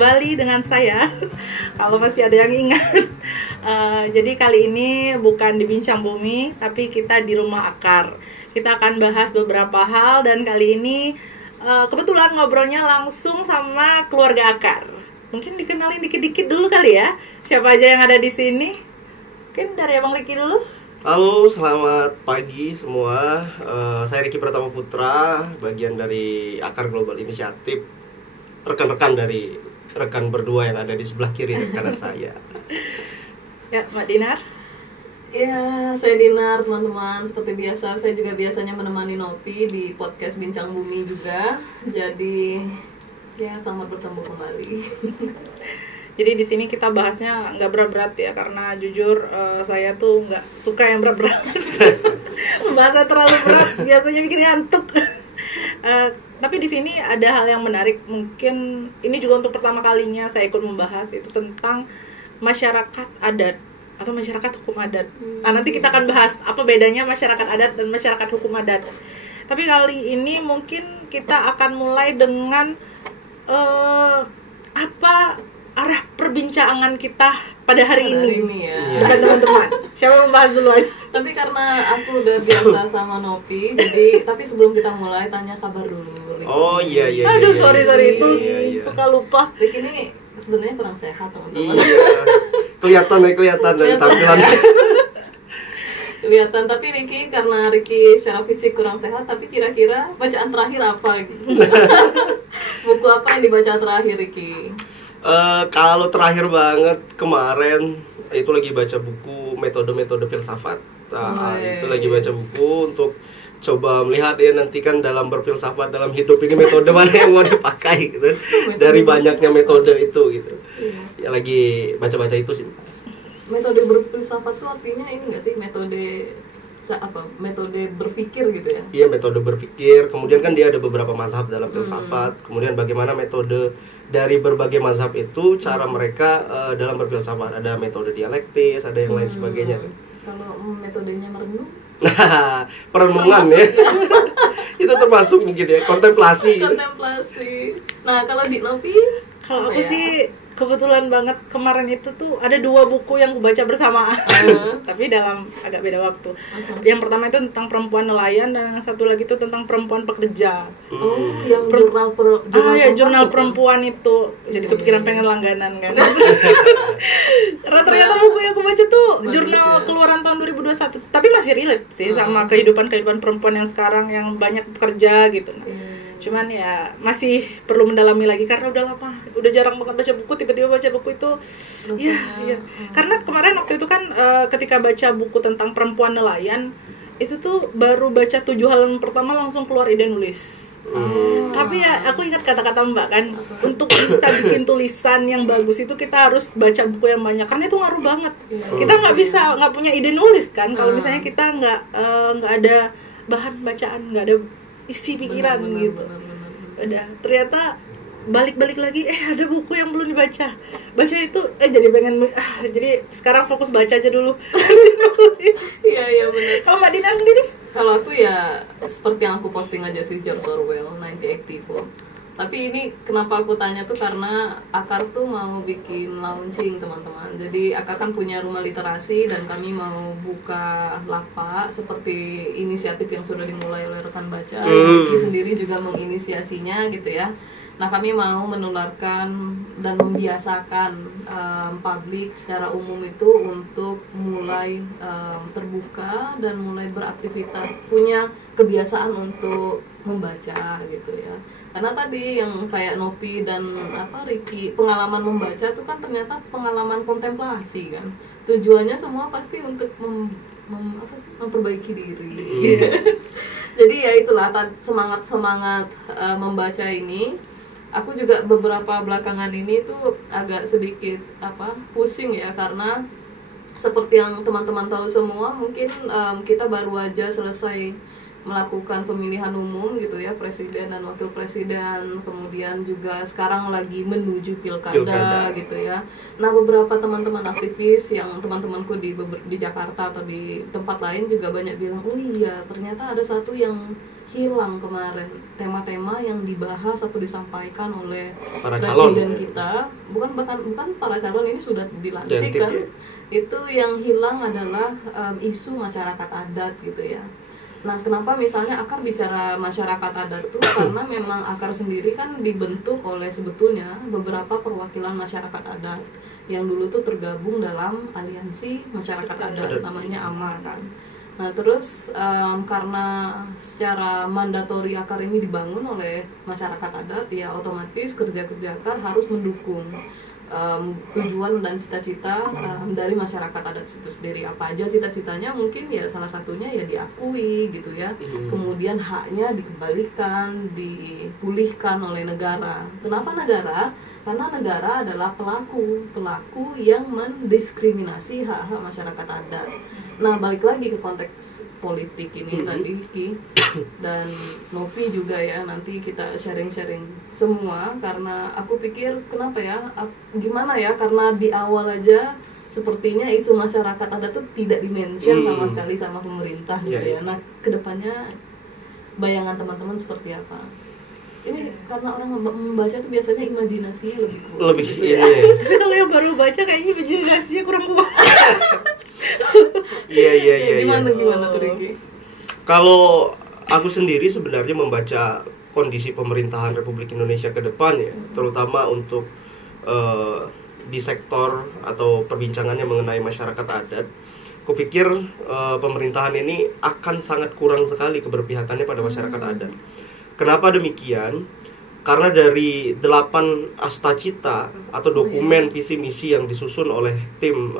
kembali dengan saya. Kalau masih ada yang ingat. Jadi kali ini bukan di Bincang Bumi, tapi kita di Rumah Akar. Kita akan bahas beberapa hal dan kali ini kebetulan ngobrolnya langsung sama keluarga Akar. Mungkin dikenalin dikit-dikit dulu kali ya. Siapa aja yang ada di sini? Mungkin dari Abang Riki dulu. Halo, selamat pagi semua. Saya Riki Pratama Putra, bagian dari Akar Global Initiative. Rekan-rekan dari rekan berdua yang ada di sebelah kiri dan kanan saya. Ya, Mbak Dinar. Ya, saya Dinar, teman-teman. Seperti biasa, saya juga biasanya menemani Nopi di podcast Bincang Bumi juga. Jadi, ya selamat bertemu kembali. Jadi di sini kita bahasnya nggak berat-berat ya, karena jujur saya tuh nggak suka yang berat-berat. Bahasa terlalu berat biasanya bikin ngantuk. Tapi di sini ada hal yang menarik, mungkin ini juga untuk pertama kalinya saya ikut membahas, itu tentang masyarakat adat atau masyarakat hukum adat. Nah, nanti kita akan bahas apa bedanya masyarakat adat dan masyarakat hukum adat. Tapi kali ini mungkin kita akan mulai dengan apa arah perbincangan kita pada hari ini Ya. Bukan teman-teman. Siapa membahas duluan? Tapi karena aku udah biasa sama Nopi, jadi tapi sebelum kita mulai tanya kabar dulu. Oh iya. Aduh, sorry itu iya. suka lupa. Rick ini sebenarnya kurang sehat, teman-teman. Iya. Kelihatan dari tampilan. Kelihatan, tapi karena Ricky secara fisik kurang sehat, tapi kira-kira bacaan terakhir apa gitu? Buku apa yang dibaca terakhir, Ricky? Kalau terakhir banget kemarin itu lagi baca buku metode-metode filsafat. Itu lagi baca buku untuk coba melihat ya nanti kan dalam berfilsafat dalam hidup ini metode mana yang mau dipakai gitu. Dari banyaknya metode itu gitu. Ya lagi baca-baca itu sih. Metode berfilsafat itu artinya ini nggak sih, metode berpikir gitu ya? Iya, metode berpikir. Kemudian kan dia ada beberapa mazhab dalam filsafat. Kemudian bagaimana metode dari berbagai mazhab itu cara mereka dalam berfilsafat. Ada metode dialektis, ada yang lain sebagainya. Kalau metodenya merenung? Nah, perenungan ya. Itu termasuk mungkin ya, kontemplasi. Kontemplasi. Nah, kalau di Nopi? Kalau aku sih kebetulan banget kemarin itu tuh ada 2 buku yang aku baca bersamaan. Tapi dalam agak beda waktu. Yang pertama itu tentang perempuan nelayan dan yang satu lagi itu tentang perempuan pekerja. Oh, yang jurnal perempuan itu. Jadi kepikiran pengen langganan kan. Ternyata buku yang aku baca tuh jurnal keluaran tahun 2021. Tapi masih relate sih sama kehidupan perempuan yang sekarang yang banyak bekerja gitu. Cuman ya masih perlu mendalami lagi karena udah lama, udah jarang banget baca buku, tiba-tiba baca buku itu iya. Karena kemarin waktu itu kan ketika baca buku tentang perempuan nelayan itu tuh baru baca 7 halaman pertama langsung keluar ide nulis. Tapi ya aku ingat kata-kata Mbak kan, untuk bisa bikin tulisan yang bagus itu kita harus baca buku yang banyak karena itu ngaruh banget. Kita nggak punya ide nulis kan kalau misalnya kita nggak ada bahan bacaan, nggak ada isi pikiran gitu. Udah ternyata balik lagi ada buku yang belum dibaca. Baca itu jadi pengen jadi sekarang fokus baca aja dulu. Iya benar. Kalau Mbak Dinar sendiri? Kalau aku ya seperti yang aku posting aja sih, George Orwell 1984. Tapi ini kenapa aku tanya tuh karena Akar tuh mau bikin launching, teman-teman. Jadi Akar kan punya rumah literasi dan kami mau buka lapak seperti inisiatif yang sudah dimulai oleh rekan baca. Kiki sendiri juga menginisiasinya gitu ya. Nah, kami mau menularkan dan membiasakan publik secara umum itu untuk mulai terbuka dan mulai beraktivitas, punya kebiasaan untuk membaca gitu ya. Karena tadi yang kayak Nopi dan Riki, pengalaman membaca itu kan ternyata pengalaman kontemplasi kan. Tujuannya semua pasti untuk memperbaiki diri. Jadi ya itulah semangat membaca ini. Aku juga beberapa belakangan ini tuh agak sedikit pusing ya, karena seperti yang teman-teman tahu semua, mungkin kita baru aja selesai melakukan pemilihan umum gitu ya, presiden dan wakil presiden, kemudian juga sekarang lagi menuju pilkada gitu ya. Nah, beberapa teman-teman aktivis yang teman-temanku di Jakarta atau di tempat lain juga banyak bilang, oh iya ternyata ada satu yang hilang kemarin tema-tema yang dibahas atau disampaikan oleh Para calon. presiden kita, bukan para calon, ini sudah dilantik Dilantik, kan. ya. Itu yang hilang adalah isu masyarakat adat gitu ya. Nah, kenapa misalnya Akar bicara masyarakat adat tuh karena memang Akar sendiri kan dibentuk oleh sebetulnya beberapa perwakilan masyarakat adat yang dulu tuh tergabung dalam aliansi masyarakat adat namanya AMA kan. Nah, terus karena secara mandatori Akar ini dibangun oleh masyarakat adat, ya otomatis kerja-kerja Akar harus mendukung tujuan dan cita-cita dari masyarakat adat itu sendiri. Apa aja cita-citanya, mungkin ya salah satunya ya diakui gitu ya, kemudian haknya dikembalikan, dipulihkan oleh negara. Kenapa negara? Karena negara adalah pelaku yang mendiskriminasi hak-hak masyarakat adat. Nah, balik lagi ke konteks politik ini tadi Ki dan Novi juga ya, nanti kita sharing-sharing semua, karena aku pikir kenapa ya, gimana ya, karena di awal aja sepertinya isu masyarakat adat tuh tidak dimention sama sekali sama pemerintah gitu ya. Nah, kedepannya bayangan teman-teman seperti apa? Ini karena orang membaca tuh biasanya imajinasinya lebih kuat. Lebih gitu ini. ya. Tapi kalau yang baru baca kayaknya imajinasinya kurang kuat. Iya. Gimana tuh Ricky? Kalau aku sendiri sebenarnya membaca kondisi pemerintahan Republik Indonesia ke depan ya, terutama untuk di sektor atau perbincangannya mengenai masyarakat adat, aku pikir pemerintahan ini akan sangat kurang sekali keberpihakannya pada masyarakat adat. Kenapa demikian? Karena dari 8 astacita atau dokumen visi misi yang disusun oleh tim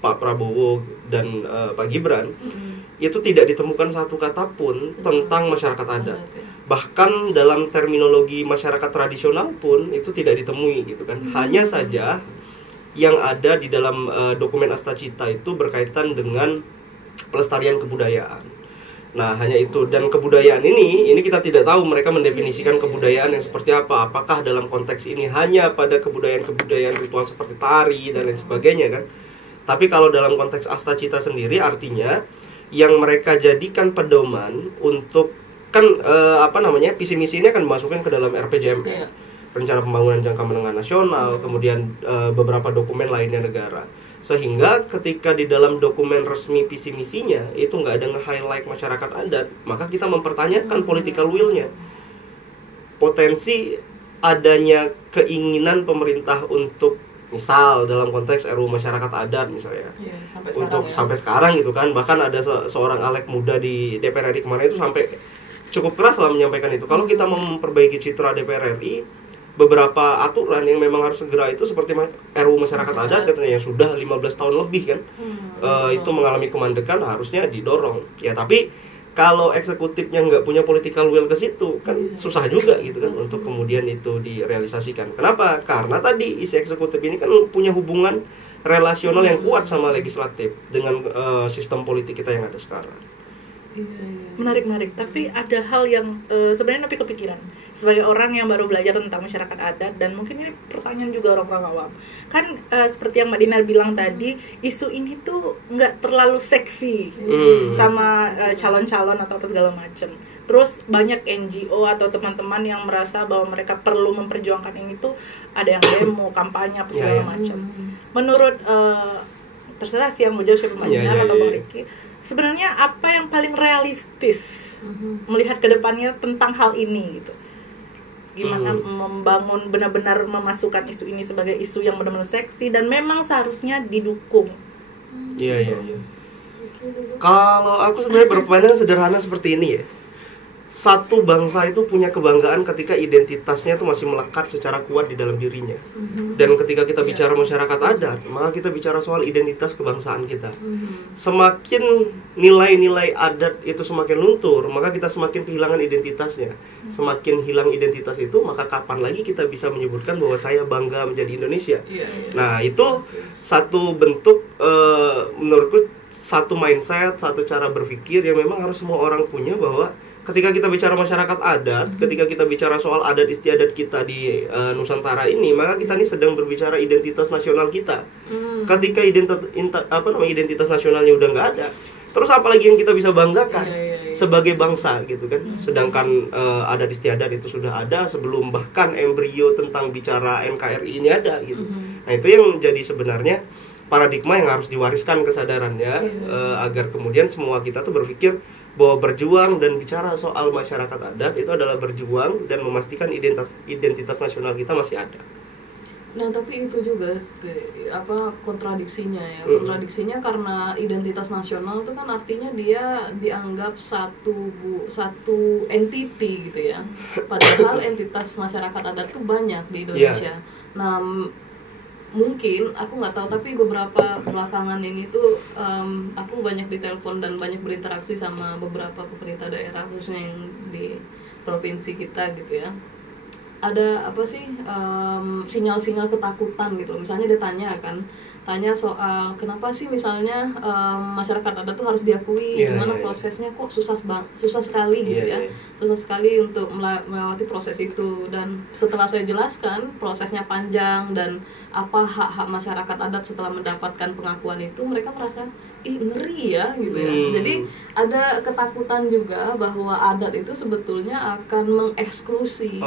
Pak Prabowo dan Pak Gibran, itu tidak ditemukan satu kata pun tentang masyarakat adat. Bahkan dalam terminologi masyarakat tradisional pun itu tidak ditemui gitu kan. Hanya saja yang ada di dalam dokumen astacita itu berkaitan dengan pelestarian kebudayaan. Nah, hanya itu. Dan kebudayaan ini kita tidak tahu mereka mendefinisikan kebudayaan yang seperti apa. Apakah dalam konteks ini hanya pada kebudayaan-kebudayaan ritual seperti tari dan lain sebagainya kan. Tapi kalau dalam konteks astacita sendiri, artinya yang mereka jadikan pedoman untuk kan visi misi ini akan dimasukkan ke dalam RPJMN, Rencana Pembangunan Jangka Menengah Nasional, kemudian beberapa dokumen lainnya negara. Sehingga ketika di dalam dokumen resmi visi misinya itu nggak ada nge-highlight masyarakat adat, maka kita mempertanyakan political will-nya. Potensi adanya keinginan pemerintah untuk, misal dalam konteks RUU masyarakat adat misalnya, sampai sekarang gitu kan. Bahkan ada seorang Alek muda di DPR RI kemarin itu sampai cukup keras lah menyampaikan itu. Kalau kita mau memperbaiki citra DPR RI, beberapa aturan yang memang harus segera itu seperti RUU masyarakat adat katanya yang sudah 15 tahun lebih kan, itu mengalami kemandekan, harusnya didorong. Ya tapi kalau eksekutifnya nggak punya political will ke situ kan susah juga gitu kan untuk kemudian itu direalisasikan. Kenapa? Karena tadi isi eksekutif ini kan punya hubungan relasional yang kuat sama legislatif dengan sistem politik kita yang ada sekarang. Menarik. Tapi ada hal yang sebenarnya Novi kepikiran sebagai orang yang baru belajar tentang masyarakat adat, dan mungkin ini pertanyaan juga orang-orang awam. Kan seperti yang Mbak Dinar bilang tadi, isu ini tuh nggak terlalu seksi sama calon-calon atau apa segala macam. Terus banyak NGO atau teman-teman yang merasa bahwa mereka perlu memperjuangkan ini tuh, ada yang demo, kampanye apa segala macam. Menurut terserah sih yang mau jawab siapa, Mbak Dinar atau Bang Ricky, sebenarnya apa yang paling realistis melihat ke depannya tentang hal ini gitu? Gimana membangun, benar-benar memasukkan isu ini sebagai isu yang benar-benar seksi dan memang seharusnya didukung. Iya. Kalau aku sebenarnya berpandang sederhana seperti ini ya. Satu bangsa itu punya kebanggaan ketika identitasnya itu masih melekat secara kuat di dalam dirinya. Dan ketika kita bicara masyarakat adat, maka kita bicara soal identitas kebangsaan kita. Semakin nilai-nilai adat itu semakin luntur, maka kita semakin kehilangan identitasnya. Semakin hilang identitas itu, maka kapan lagi kita bisa menyebutkan bahwa saya bangga menjadi Indonesia. Nah, itu satu bentuk menurutku satu mindset, satu cara berpikir yang memang harus semua orang punya, bahwa ketika kita bicara masyarakat adat, ketika kita bicara soal adat istiadat kita di Nusantara ini, maka kita ini sedang berbicara identitas nasional kita. Ketika identitas nasionalnya udah nggak ada, terus apa lagi yang kita bisa banggakan? sebagai bangsa gitu kan. Sedangkan adat istiadat itu sudah ada sebelum bahkan embrio tentang bicara NKRI ini ada gitu. Nah itu yang jadi sebenarnya paradigma yang harus diwariskan kesadarannya agar kemudian semua kita tuh berpikir bahwa berjuang dan bicara soal masyarakat adat itu adalah berjuang dan memastikan identitas nasional kita masih ada. Nah tapi itu juga kontradiksinya ya. Kontradiksinya karena identitas nasional itu kan artinya dia dianggap satu entity gitu ya. Padahal entitas masyarakat adat tuh banyak di Indonesia. Nah mungkin aku nggak tahu, tapi beberapa belakangan ini tuh aku banyak ditelepon dan banyak berinteraksi sama beberapa pemerintah daerah khususnya yang di provinsi kita gitu ya. Ada apa sih sinyal-sinyal ketakutan gitu. Misalnya dia tanya soal kenapa sih misalnya masyarakat adat tuh harus diakui, gimana prosesnya kok susah sekali gitu ya. Susah sekali untuk melewati proses itu, dan setelah saya jelaskan prosesnya panjang dan apa hak-hak masyarakat adat setelah mendapatkan pengakuan itu, mereka merasa ngeri ya gitu ya. Jadi ada ketakutan juga bahwa adat itu sebetulnya akan mengeksklusi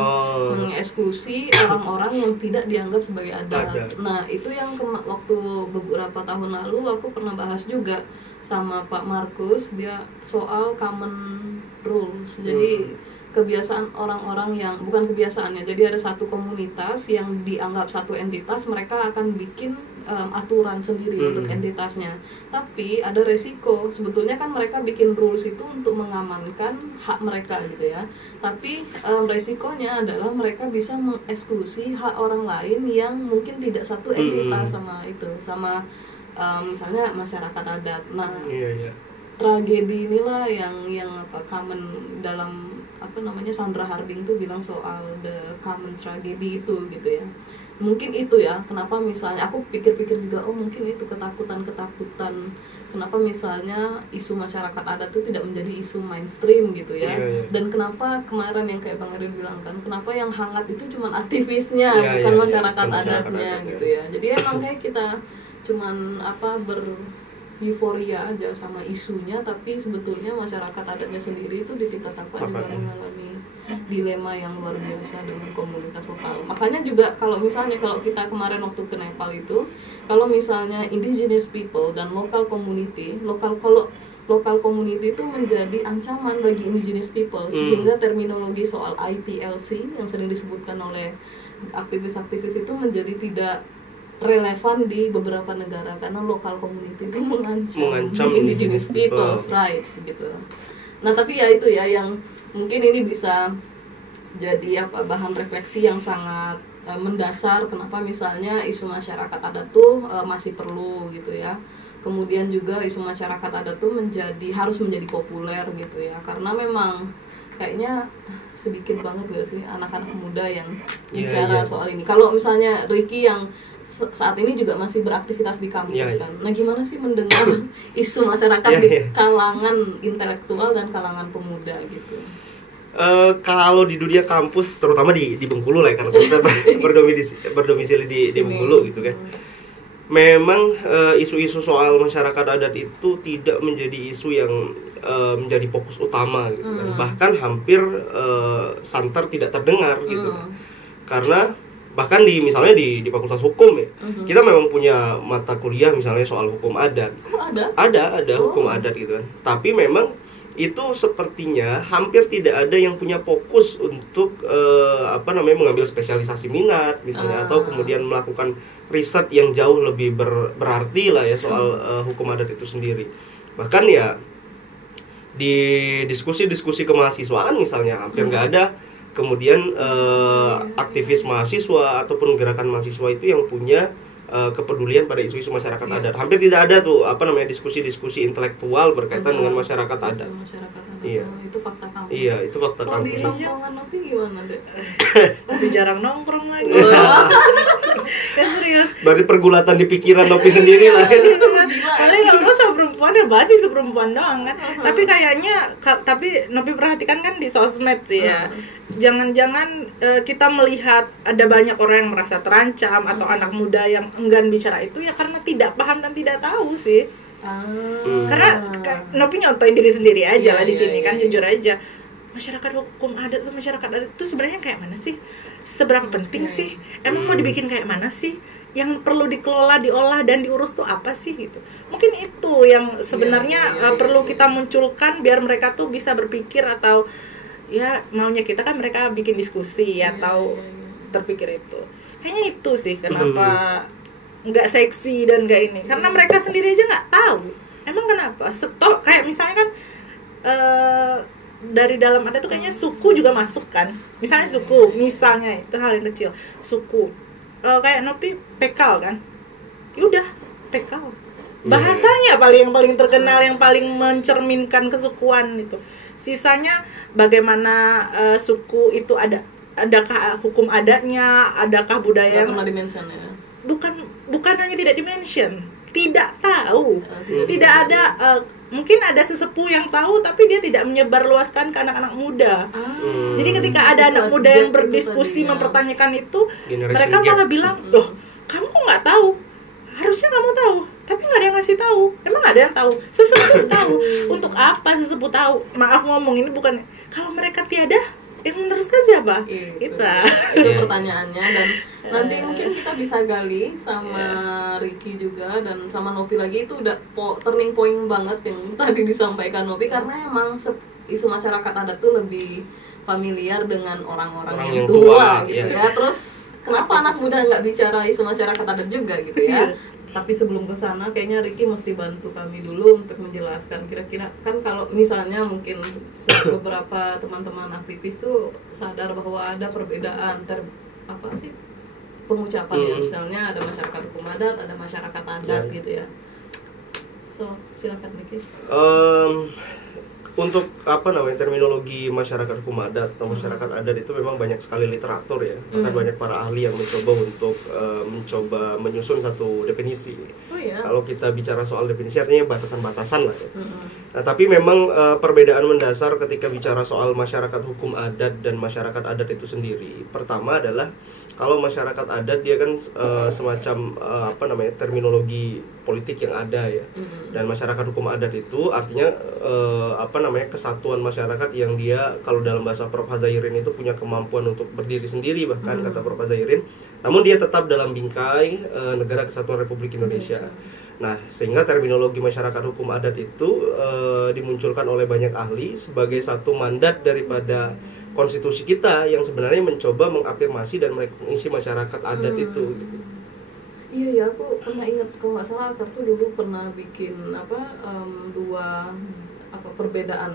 orang-orang yang tidak dianggap sebagai adat. Nah itu yang waktu beberapa tahun lalu aku pernah bahas juga sama Pak Markus, dia soal common rules. Jadi kebiasaan orang-orang yang bukan kebiasaannya, jadi ada satu komunitas yang dianggap satu entitas, mereka akan bikin aturan sendiri untuk entitasnya. Tapi ada resiko, sebetulnya kan mereka bikin rules itu untuk mengamankan hak mereka gitu ya. Tapi resikonya adalah mereka bisa mengeksklusi hak orang lain yang mungkin tidak satu entitas sama itu, sama misalnya masyarakat adat. Nah, tragedi inilah yang common dalam Sandra Harding tuh bilang soal the common tragedy itu gitu ya. Mungkin itu ya kenapa misalnya aku pikir-pikir juga, mungkin itu ketakutan kenapa misalnya isu masyarakat adat itu tidak menjadi isu mainstream gitu ya. Dan kenapa kemarin yang kayak Bang Erin bilang kan, kenapa yang hangat itu cuma aktivisnya bukan masyarakat adatnya gitu ya. Jadi emang kayak kita cuman euforia aja sama isunya, tapi sebetulnya masyarakat adatnya sendiri itu di tingkat apa juga mengalami dilema yang luar biasa dengan komunitas lokal. Makanya juga kalau kita kemarin waktu ke Nepal itu, kalau misalnya indigenous people dan local community itu menjadi ancaman bagi indigenous people, sehingga terminologi soal IPLC yang sering disebutkan oleh aktivis-aktivis itu menjadi tidak relevan di beberapa negara karena lokal community itu mengancam indigenous people's rights gitu. Nah tapi ya itu ya yang mungkin ini bisa jadi bahan refleksi yang sangat mendasar kenapa misalnya isu masyarakat adat tuh masih perlu gitu ya. Kemudian juga isu masyarakat adat tuh harus menjadi populer gitu ya, karena memang kayaknya sedikit banget gak sih anak-anak muda yang bicara soal ini. Kalau misalnya Ricky yang saat ini juga masih beraktivitas di kampus kan. Nah gimana sih mendengar isu masyarakat di kalangan intelektual dan kalangan pemuda gitu? Kalau di dunia kampus, terutama di Bengkulu lah, karena kita berdomisili di Bengkulu gitu kan. Memang isu-isu soal masyarakat adat itu tidak menjadi isu yang menjadi fokus utama gitu kan. Bahkan hampir santer tidak terdengar gitu. Karena bahkan misalnya di Fakultas Hukum ya, kita memang punya mata kuliah misalnya soal hukum adat. Ada hukum adat gitu kan. Tapi memang itu sepertinya hampir tidak ada yang punya fokus untuk mengambil spesialisasi minat misalnya, atau kemudian melakukan riset yang jauh lebih berarti lah ya soal hukum adat itu sendiri. Bahkan ya di diskusi-diskusi kemahasiswaan misalnya hampir nggak ada kemudian aktivis mahasiswa ataupun gerakan mahasiswa itu yang punya kepedulian pada isu-isu masyarakat adat. Hampir tidak ada tuh diskusi-diskusi intelektual berkaitan dengan masyarakat adat. Iya. Itu fakta kampus. Iya, itu fakta kampus. Kalau di tongkrongan Nopi gimana, Dek? Tapi jarang nongkrong lagi. Ya serius. Berarti pergulatan di pikiran Nopi sendiri lah. Paling kalau sama perempuan ya basi seperempuan doang kan. Tapi kayaknya Nopi perhatikan kan di sosmed sih ya. Jangan-jangan kita melihat ada banyak orang yang merasa terancam atau anak muda yang enggan bicara itu ya karena tidak paham dan tidak tahu sih. Karena Nopi nyontoin diri sendiri aja lah di sini kan, jujur aja. Masyarakat hukum adat tuh, masyarakat adat itu sebenarnya kayak mana sih? Seberapa penting sih? Emang mau dibikin kayak mana sih? Yang perlu dikelola, diolah dan diurus tuh apa sih gitu? Mungkin itu yang sebenarnya perlu kita munculkan biar mereka tuh bisa berpikir, atau ya maunya kita kan mereka bikin diskusi atau terpikir itu. Kayaknya itu sih kenapa nggak seksi dan nggak ini, karena mereka sendiri aja nggak tahu. Emang kenapa? Kayak misalnya kan dari dalam adat tuh kayaknya suku juga masuk kan. Misalnya suku, misalnya itu hal yang kecil, suku. Kayak Nopi Pekal kan, yaudah Pekal, bahasanya yang paling terkenal, yang paling mencerminkan kesukuan itu. Sisanya bagaimana suku itu adakah hukum adatnya, adakah budaya yang dimension ya? Bukan hanya tidak dimention, tidak tahu, tidak ada. Mungkin ada sesepuh yang tahu tapi dia tidak menyebarluaskan ke anak-anak muda. Jadi ketika ada anak muda yang berdiskusi mempertanyakan itu, mereka malah bilang, loh kamu kok nggak tahu? Harusnya kamu tahu, tapi nggak ada yang ngasih tahu. Emang nggak ada yang tahu? Sesepuh tahu. Untuk apa sesepuh tahu? Maaf ngomong, ini bukan, kalau mereka tiada, yang meneruskan siapa? Kita. Itu pertanyaannya, dan nanti mungkin kita bisa gali sama Ricky juga dan sama Nopi lagi. Itu udah turning point banget yang tadi disampaikan Nopi, karena emang isu masyarakat adat tuh lebih familiar dengan orang-orang yang tua gitu ya. Terus kenapa anak muda nggak bicara isu masyarakat adat juga gitu ya? Tapi sebelum ke sana kayaknya Ricky mesti bantu kami dulu untuk menjelaskan kira-kira kan, kalau misalnya mungkin beberapa teman-teman aktivis tuh sadar bahwa ada perbedaan pengucapan ya, misalnya ada masyarakat hukum adat, ada masyarakat adat gitu ya. So, silakan Ricky. Untuk terminologi masyarakat hukum adat atau masyarakat adat itu memang banyak sekali literatur ya, bahkan banyak para ahli yang mencoba menyusun satu definisi. Kalau kita bicara soal definisi artinya batasan-batasan lah ya. Nah, tapi memang perbedaan mendasar ketika bicara soal masyarakat hukum adat dan masyarakat adat itu sendiri. Pertama adalah kalau masyarakat adat dia kan semacam terminologi politik yang ada ya. Dan masyarakat hukum adat itu artinya kesatuan masyarakat yang dia, kalau dalam bahasa Prof Hazairin itu punya kemampuan untuk berdiri sendiri, bahkan kata Prof Hazairin, namun dia tetap dalam bingkai Negara Kesatuan Republik Indonesia. Nah, sehingga terminologi masyarakat hukum adat itu dimunculkan oleh banyak ahli sebagai satu mandat daripada konstitusi kita yang sebenarnya mencoba mengafirmasi dan mengisi masyarakat adat itu. Iya, aku pernah ingat, kalau nggak salah Akar tuh dulu pernah bikin dua kolom perbedaan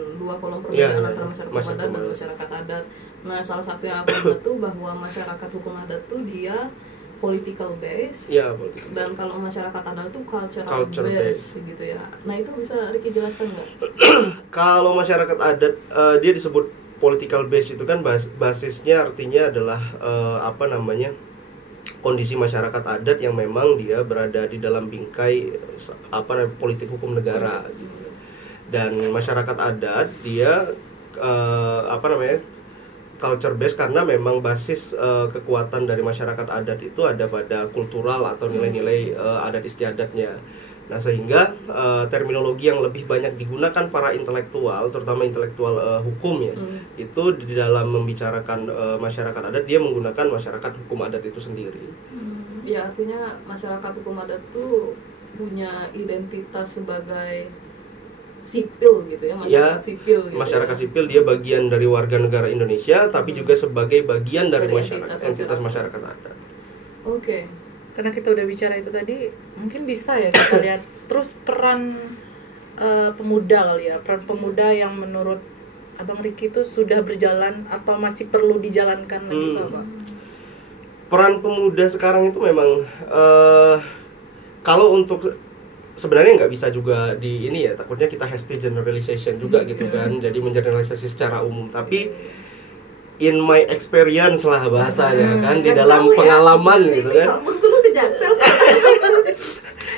antara masyarakat hukum adat dan masyarakat adat. Nah, salah satu yang aku ingat tuh bahwa masyarakat hukum adat tuh dia political base, dan kalau masyarakat adat tuh cultural base gitu ya. Nah, itu bisa Ricky jelaskan nggak? Kalau masyarakat adat dia disebut political base itu kan basisnya artinya adalah kondisi masyarakat adat yang memang dia berada di dalam bingkai politik hukum negara gitu. Dan masyarakat adat dia culture base karena memang basis kekuatan dari masyarakat adat itu ada pada kultural atau nilai-nilai adat istiadatnya. Nah, sehingga terminologi yang lebih banyak digunakan para intelektual, terutama intelektual hukum ya, itu di dalam membicarakan masyarakat adat, dia menggunakan masyarakat hukum adat itu sendiri. Ya, artinya masyarakat hukum adat tuh punya identitas sebagai sipil gitu ya, masyarakat sipil gitu. Masyarakat sipil, dia bagian dari warga negara Indonesia, tapi juga sebagai bagian dari entitas masyarakat adat. Oke. Karena kita udah bicara itu tadi, mungkin bisa ya kita lihat terus peran pemuda kali ya, peran pemuda yang menurut Abang Ricky itu sudah berjalan atau masih perlu dijalankan lagi Pak? Peran pemuda sekarang itu memang kalau untuk sebenarnya nggak bisa juga di ini ya, takutnya kita hasty generalization juga gitu kan, jadi mengeneralisasi secara umum. Tapi in my experience lah bahasanya kan, di dalam pengalaman ya, gitu kan.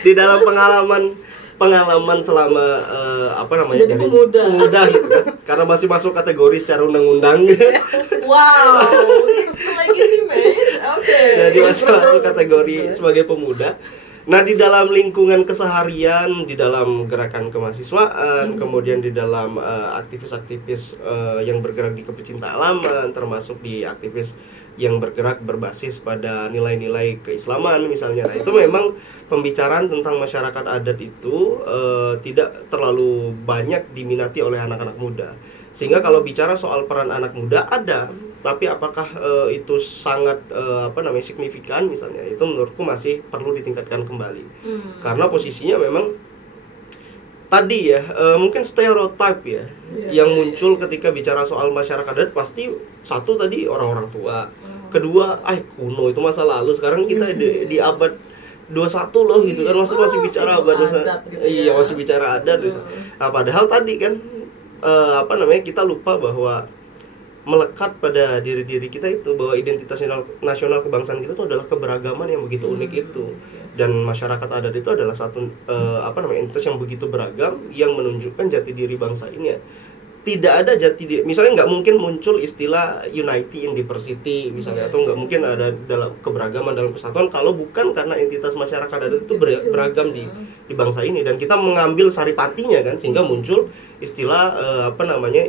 Di dalam pengalaman selama jadi pemuda gitu kan. Karena masih masuk kategori secara undang-undang. Wow, itu lagi sih, man. Oke. Jadi masih masuk kategori sebagai pemuda. Nah, di dalam lingkungan keseharian, di dalam gerakan kemahasiswaan, kemudian di dalam aktivis-aktivis yang bergerak di kepecinta alaman, termasuk di aktivis yang bergerak berbasis pada nilai-nilai keislaman misalnya. Nah, itu memang pembicaraan tentang masyarakat adat itu tidak terlalu banyak diminati oleh anak-anak muda. Sehingga kalau bicara soal peran anak muda ada, tapi apakah itu sangat signifikan misalnya, itu menurutku masih perlu ditingkatkan kembali. Karena posisinya memang tadi ya, mungkin stereotype ya, yang muncul ketika bicara soal masyarakat adat pasti satu tadi orang-orang tua, kedua kuno itu masa lalu, sekarang kita di abad 21 loh gitu kan, masih bicara abad gitu, iya masih bicara adat. Nah, padahal tadi kan kita lupa bahwa melekat pada diri kita itu bahwa identitas nasional kebangsaan kita itu adalah keberagaman yang begitu unik itu, dan masyarakat adat itu adalah satu entitas yang begitu beragam yang menunjukkan jati diri bangsa ini ya. Tidak ada jati diri, misalnya nggak mungkin muncul istilah unity in diversity misalnya, atau nggak mungkin ada dalam keberagaman dalam kesatuan kalau bukan karena entitas masyarakat adat itu beragam di bangsa ini, dan kita mengambil saripatinya kan, sehingga muncul istilah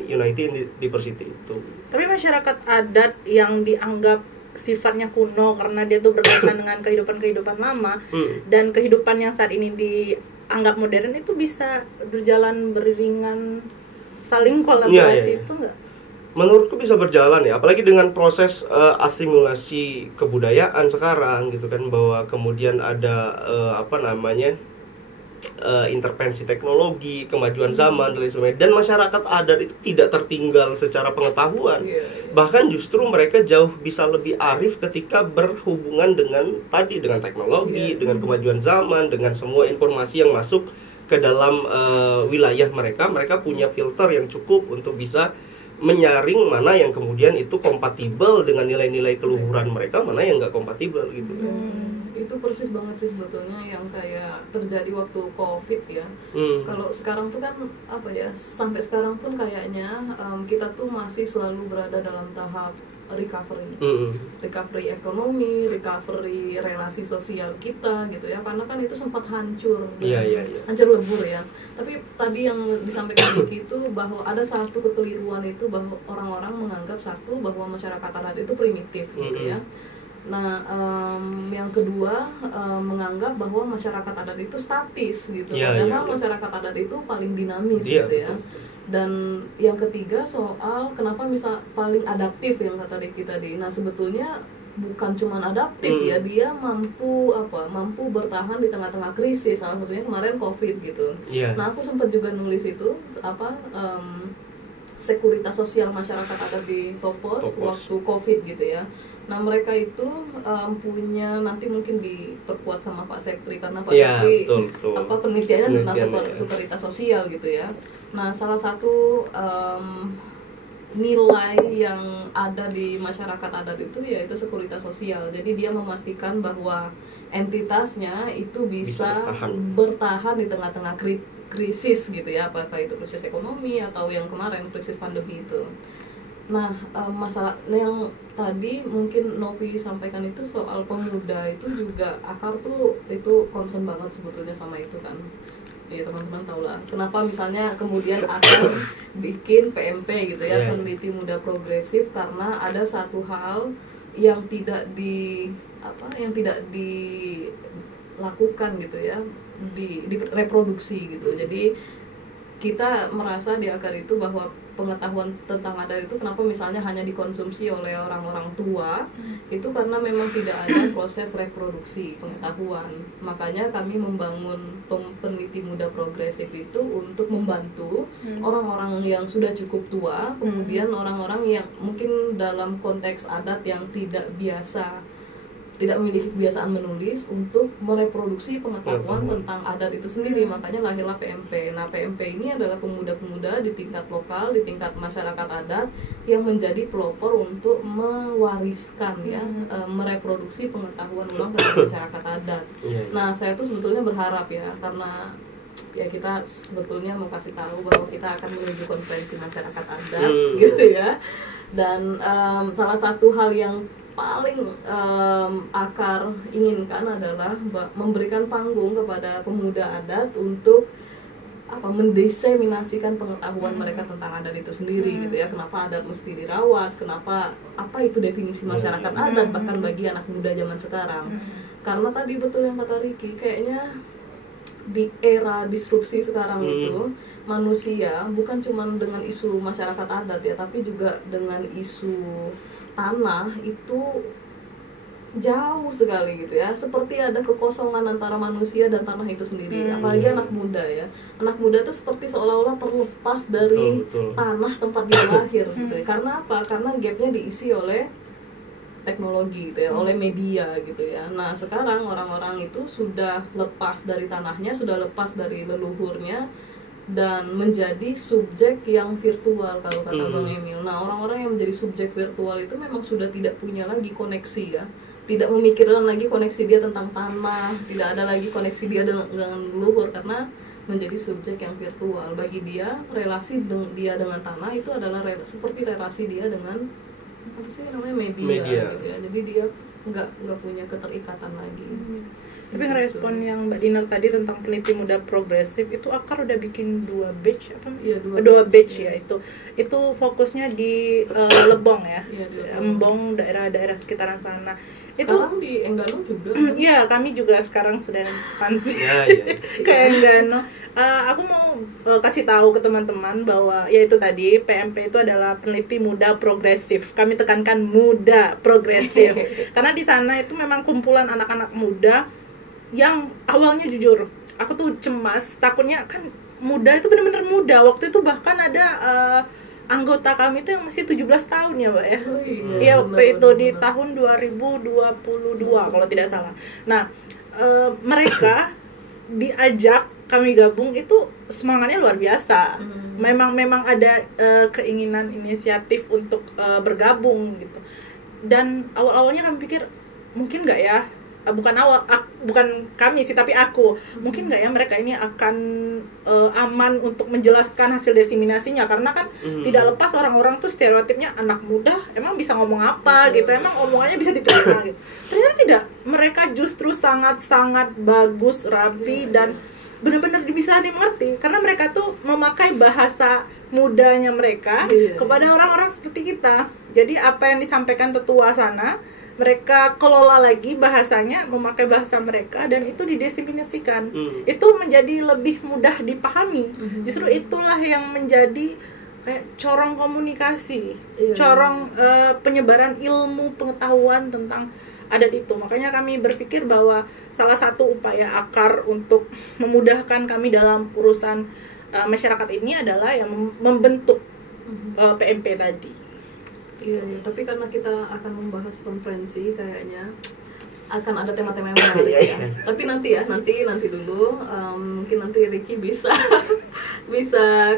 unity in diversity itu. Tapi masyarakat adat yang dianggap sifatnya kuno karena dia tuh berkaitan dengan kehidupan lama dan kehidupan yang saat ini dianggap modern itu bisa berjalan beriringan, saling kolaborasi itu enggak? Menurutku bisa berjalan ya, apalagi dengan proses asimilasi kebudayaan sekarang gitu kan, bahwa kemudian ada intervensi teknologi, kemajuan zaman dan lain sebagainya, dan masyarakat adat itu tidak tertinggal secara pengetahuan. Bahkan justru mereka jauh bisa lebih arif ketika berhubungan dengan teknologi, dengan kemajuan zaman, dengan semua informasi yang masuk ke dalam wilayah mereka punya filter yang cukup untuk bisa menyaring mana yang kemudian itu kompatibel dengan nilai-nilai keluhuran mereka, mana yang nggak kompatibel gitu. Itu persis banget sih sebetulnya yang kayak terjadi waktu COVID ya. Kalau sekarang tuh kan sampai sekarang pun kayaknya kita tuh masih selalu berada dalam tahap recovery ekonomi, recovery relasi sosial kita gitu ya, karena kan itu sempat hancur hancur lebur ya. Tapi tadi yang disampaikan begitu bahwa ada satu kekeliruan itu, bahwa orang-orang menganggap satu bahwa masyarakat adat itu primitif gitu ya. Nah, yang kedua menganggap bahwa masyarakat adat itu statis gitu, padahal masyarakat adat itu paling dinamis gitu ya. Dan yang ketiga soal kenapa paling adaptif yang kata Ricky tadi. Nah, sebetulnya bukan cuma adaptif ya, dia mampu bertahan di tengah-tengah krisis, salah satunya kemarin COVID gitu. Nah, aku sempat juga nulis itu sekuritas sosial masyarakat adat di Topos waktu COVID gitu ya. Nah, mereka itu punya, nanti mungkin diperkuat sama Pak Septri karena Pak Septri penelitiannya tentang sekuritas sosial gitu ya. Nah, salah satu nilai yang ada di masyarakat adat itu yaitu sekuritas sosial. Jadi dia memastikan bahwa entitasnya itu bisa bertahan di tengah-tengah krisis gitu ya, apakah itu krisis ekonomi atau yang kemarin krisis pandemi itu. Nah, masalah yang tadi mungkin Novi sampaikan itu soal pemuda itu juga akar tuh itu concern banget sebetulnya sama itu kan. Ya, teman-teman tahu lah kenapa misalnya kemudian akan bikin PMP gitu ya, peneliti muda progresif, karena ada satu hal yang tidak dilakukan gitu ya, di reproduksi gitu. Jadi kita merasa di akar itu bahwa pengetahuan tentang adat itu kenapa misalnya hanya dikonsumsi oleh orang-orang tua, itu karena memang tidak ada proses reproduksi pengetahuan. Makanya kami membangun peneliti muda progresif itu untuk membantu orang-orang yang sudah cukup tua, kemudian orang-orang yang mungkin dalam konteks adat yang tidak memiliki kebiasaan menulis, untuk mereproduksi pengetahuan tentang adat itu sendiri. Makanya lahirlah PMP. Nah, PMP ini adalah pemuda-pemuda di tingkat lokal, di tingkat masyarakat adat yang menjadi pelopor untuk mewariskan mereproduksi pengetahuan ulang tentang masyarakat adat. Nah, saya tuh sebetulnya berharap ya, karena ya kita sebetulnya mau kasih tahu bahwa kita akan menuju konferensi masyarakat adat gitu ya. Dan salah satu hal yang paling Akar inginkan adalah memberikan panggung kepada pemuda adat untuk mendiseminasikan pengetahuan mereka tentang adat itu sendiri gitu ya. Kenapa adat mesti dirawat, kenapa, apa itu definisi masyarakat adat bahkan bagi anak muda zaman sekarang. Karena tadi betul yang kata Ricky, kayaknya di era disrupsi sekarang itu manusia bukan cuma dengan isu masyarakat adat ya, tapi juga dengan isu tanah itu jauh sekali gitu ya, seperti ada kekosongan antara manusia dan tanah itu sendiri. Apalagi anak muda ya, anak muda itu seperti seolah-olah terlepas dari tanah tempat dia lahir gitu ya. Karena apa? Karena gapnya diisi oleh teknologi gitu ya, oleh media gitu ya. Nah sekarang orang-orang itu sudah lepas dari tanahnya, sudah lepas dari leluhurnya, dan menjadi subjek yang virtual kalau kata Bang Emil. Nah orang-orang yang menjadi subjek virtual itu memang sudah tidak punya lagi koneksi ya, tidak memikirkan lagi koneksi dia tentang tanah, tidak ada lagi koneksi dia dengan leluhur, karena menjadi subjek yang virtual. Bagi dia relasi dia dengan tanah itu adalah seperti relasi dia dengan apa sih namanya media. Gitu ya. Jadi dia nggak punya keterikatan lagi. Tapi ngerespon yang Mbak Dinar tadi tentang peneliti muda progresif, itu Akar udah bikin 2 batch apa? Iya, 2 batch ya. Itu fokusnya di Lebong ya. Embong, daerah-daerah sekitaran sana. Sekarang di Enggano juga. Iya, kami juga sekarang sudah ekspansi. Ke Enggano. Aku mau kasih tahu ke teman-teman bahwa ya itu tadi PMP itu adalah peneliti muda progresif. Kami tekankan muda progresif. Karena di sana itu memang kumpulan anak-anak muda yang awalnya jujur, aku tuh cemas, takutnya kan muda itu benar-benar muda. Waktu itu bahkan ada anggota kami itu yang masih 17 tahun ya Mbak ya. Iya, waktu itu di tahun 2022 kalau tidak salah. Nah mereka diajak kami gabung itu semangatnya luar biasa. Memang ada keinginan inisiatif untuk bergabung gitu. Dan awal-awalnya kami pikir mungkin nggak ya, bukan kami sih tapi aku, mungkin nggak ya mereka ini akan aman untuk menjelaskan hasil diseminasinya, karena kan tidak lepas orang-orang tuh stereotipnya anak muda emang bisa ngomong apa gitu, emang omongannya bisa diterima gitu. Ternyata tidak, mereka justru sangat-sangat bagus, rapi, dan benar-benar bisa dimengerti karena mereka tuh memakai bahasa mudanya mereka kepada orang-orang seperti kita. Jadi apa yang disampaikan tetua sana mereka kelola lagi bahasanya, memakai bahasa mereka, dan itu didefinisikan. Itu menjadi lebih mudah dipahami. Justru itulah yang menjadi kayak corong komunikasi, corong penyebaran ilmu pengetahuan tentang adat itu. Makanya kami berpikir bahwa salah satu upaya Akar untuk memudahkan kami dalam urusan masyarakat ini adalah yang membentuk PMP tadi. Iya, tapi karena kita akan membahas konferensi, kayaknya akan ada tema-tema yang menarik ya. Tapi nanti dulu, mungkin nanti Ricky bisa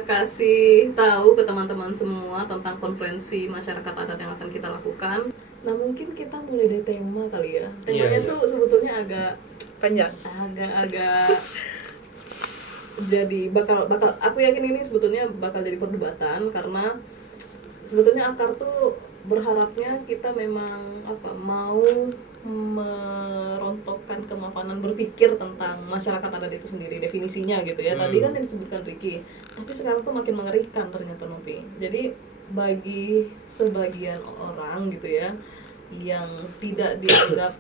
kasih tahu ke teman-teman semua tentang konferensi masyarakat adat yang akan kita lakukan. Nah mungkin kita mulai dari tema kali ya. Temanya tuh sebetulnya agak panjang, agak jadi bakal aku yakin ini sebetulnya bakal jadi perdebatan, karena sebetulnya Akar tuh berharapnya kita memang mau merontokkan kemapanan berpikir tentang masyarakat adat itu sendiri, definisinya gitu ya. Tadi kan yang disebutkan Ricky, tapi sekarang tuh makin mengerikan ternyata, Novi. Jadi bagi sebagian orang gitu ya yang tidak dianggap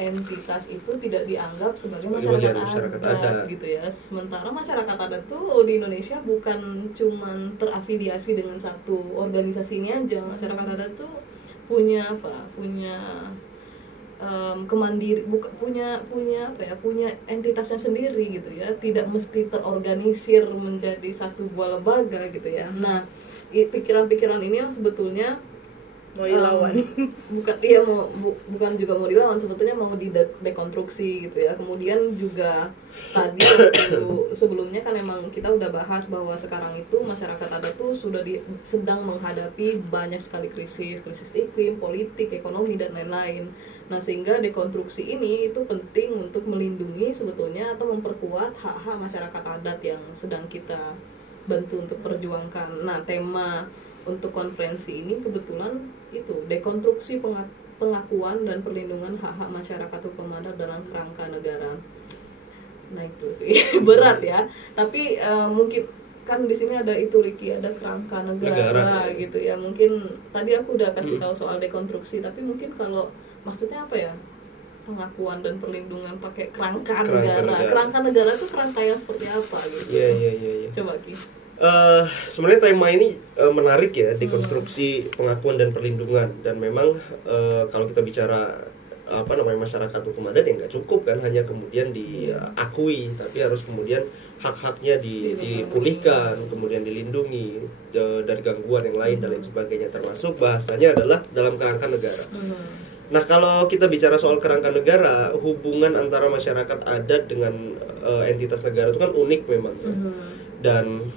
entitas itu tidak dianggap sebagai masyarakat adat gitu ya. Sementara masyarakat adat tuh di Indonesia bukan cuman terafiliasi dengan satu organisasi ini aja. Masyarakat adat tuh punya kemandiri, punya entitasnya sendiri gitu ya. Tidak mesti terorganisir menjadi satu buah lembaga gitu ya. Nah, pikiran-pikiran ini yang sebetulnya mau dilawan, bukan juga mau dilawan, sebetulnya mau didekonstruksi gitu ya. Kemudian juga tadi sebelumnya kan emang kita udah bahas bahwa sekarang itu masyarakat adat tuh sudah sedang menghadapi banyak sekali krisis iklim, politik, ekonomi, dan lain-lain. Nah sehingga dekonstruksi ini itu penting untuk melindungi sebetulnya atau memperkuat hak-hak masyarakat adat yang sedang kita bantu untuk perjuangkan. Nah tema untuk konferensi ini kebetulan itu dekonstruksi pengakuan dan perlindungan hak-hak masyarakat hukum adat dalam kerangka negara. Nah itu sih berat ya. Tapi mungkin kan di sini ada itu Ricky, ada kerangka negara gitu ya. Mungkin tadi aku udah kasih tahu soal dekonstruksi, tapi mungkin kalau maksudnya apa ya? Pengakuan dan perlindungan pakai kerangka negara. Kerangka negara itu kerangka yang seperti apa gitu? Iya. Coba Ki. Sebenarnya tema ini menarik ya, dekonstruksi pengakuan dan perlindungan, dan memang kalau kita bicara masyarakat hukum adat ya nggak cukup kan hanya kemudian diakui, tapi harus kemudian hak-haknya dipulihkan, kemudian dilindungi dari gangguan yang lain dan lain sebagainya, termasuk bahasanya adalah dalam kerangka negara. Nah kalau kita bicara soal kerangka negara, hubungan antara masyarakat adat dengan entitas negara itu kan unik memang ya. Dan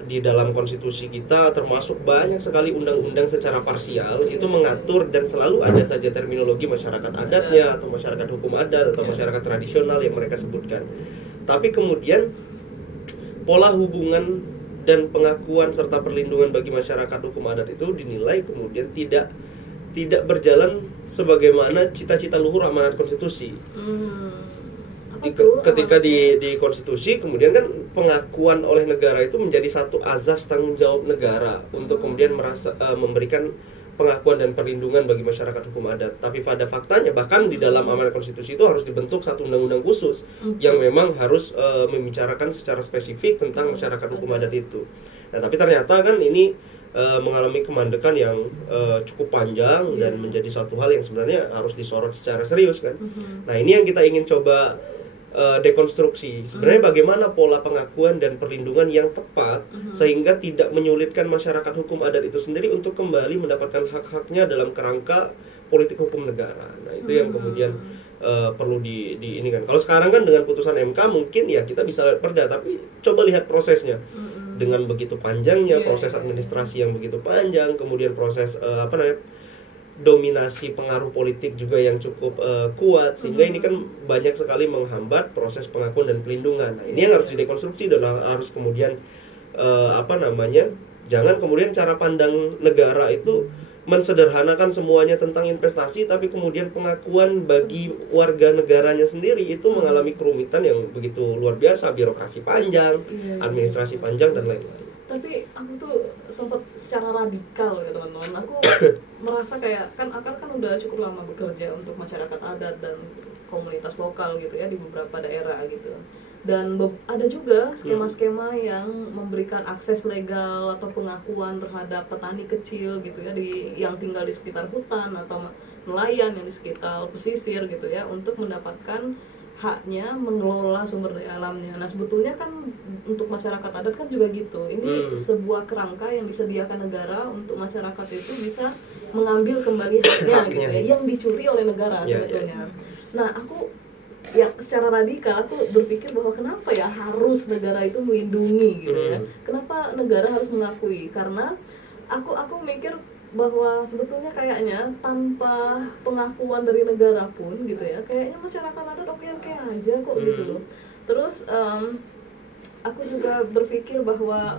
di dalam konstitusi kita termasuk banyak sekali undang-undang secara parsial itu mengatur, dan selalu ada saja terminologi masyarakat adatnya atau masyarakat hukum adat atau masyarakat tradisional yang mereka sebutkan. Tapi kemudian pola hubungan dan pengakuan serta perlindungan bagi masyarakat hukum adat itu dinilai kemudian tidak berjalan sebagaimana cita-cita luhur amanat konstitusi. Ketika di konstitusi kemudian kan pengakuan oleh negara itu menjadi satu azas tanggung jawab negara untuk kemudian memberikan pengakuan dan perlindungan bagi masyarakat hukum adat. Tapi pada faktanya bahkan di dalam amanat konstitusi itu harus dibentuk satu undang-undang khusus yang memang harus membicarakan secara spesifik tentang masyarakat hukum adat itu. Nah tapi ternyata kan ini mengalami kemandekan yang cukup panjang dan menjadi satu hal yang sebenarnya harus disorot secara serius kan. Nah ini yang kita ingin coba dekonstruksi. Sebenarnya bagaimana pola pengakuan dan perlindungan yang tepat sehingga tidak menyulitkan masyarakat hukum adat itu sendiri untuk kembali mendapatkan hak-haknya dalam kerangka politik hukum negara. Nah itu yang kemudian perlu di ini kan. Kalau sekarang kan dengan putusan MK mungkin ya kita bisa lihat perda, tapi coba lihat prosesnya. Dengan begitu panjangnya proses administrasi yang begitu panjang, kemudian proses dominasi pengaruh politik juga yang cukup kuat, sehingga ini kan banyak sekali menghambat proses pengakuan dan pelindungan. Nah, ini yang harus didekonstruksi dan harus kemudian jangan kemudian cara pandang negara itu mensederhanakan semuanya tentang investasi, tapi kemudian pengakuan bagi warga negaranya sendiri itu mengalami kerumitan yang begitu luar biasa, birokrasi panjang, administrasi panjang dan lain-lain. Tapi aku tuh sempat secara radikal ya teman-teman, aku merasa kayak kan Akar kan udah cukup lama bekerja untuk masyarakat adat dan komunitas lokal gitu ya di beberapa daerah gitu, dan ada juga skema-skema yang memberikan akses legal atau pengakuan terhadap petani kecil gitu ya yang tinggal di sekitar hutan atau nelayan yang di sekitar pesisir gitu ya untuk mendapatkan haknya mengelola sumber daya alamnya. Nah sebetulnya kan untuk masyarakat adat kan juga gitu. Ini sebuah kerangka yang disediakan negara untuk masyarakat itu bisa mengambil kembali haknya gitu ya, yang dicuri oleh negara sebetulnya. Nah aku ya secara radikal aku berpikir bahwa kenapa ya harus negara itu melindungi gitu ya. Kenapa negara harus mengakui? Karena aku mikir bahwa sebetulnya kayaknya tanpa pengakuan dari negara pun gitu ya, kayaknya masyarakat adat oke-oke aja kok gitu loh. Terus aku juga berpikir bahwa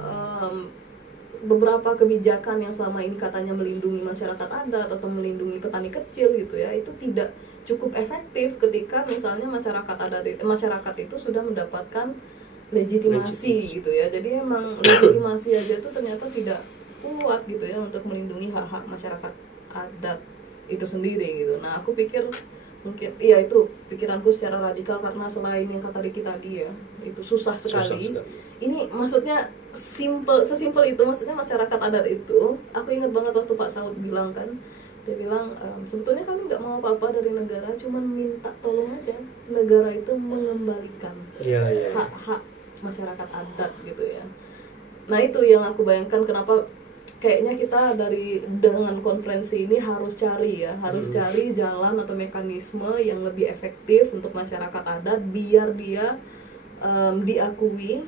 beberapa kebijakan yang selama ini katanya melindungi masyarakat adat atau melindungi petani kecil gitu ya, itu tidak cukup efektif ketika misalnya masyarakat itu sudah mendapatkan legitimasi gitu ya. Jadi emang legitimasi aja tuh ternyata tidak kuat gitu ya untuk melindungi hak-hak masyarakat adat itu sendiri gitu. Nah aku pikir mungkin iya itu pikiranku secara radikal, karena selain yang kata Ricky tadi ya itu susah sekali. Ini maksudnya sesimpel itu, maksudnya masyarakat adat itu, aku ingat banget waktu Pak Saud bilang kan, dia bilang sebetulnya kami nggak mau apa-apa dari negara, cuman minta tolong aja negara itu mengembalikan hak-hak masyarakat adat gitu ya. Nah itu yang aku bayangkan kenapa kayaknya kita dengan konferensi ini harus cari jalan atau mekanisme yang lebih efektif untuk masyarakat adat biar dia diakui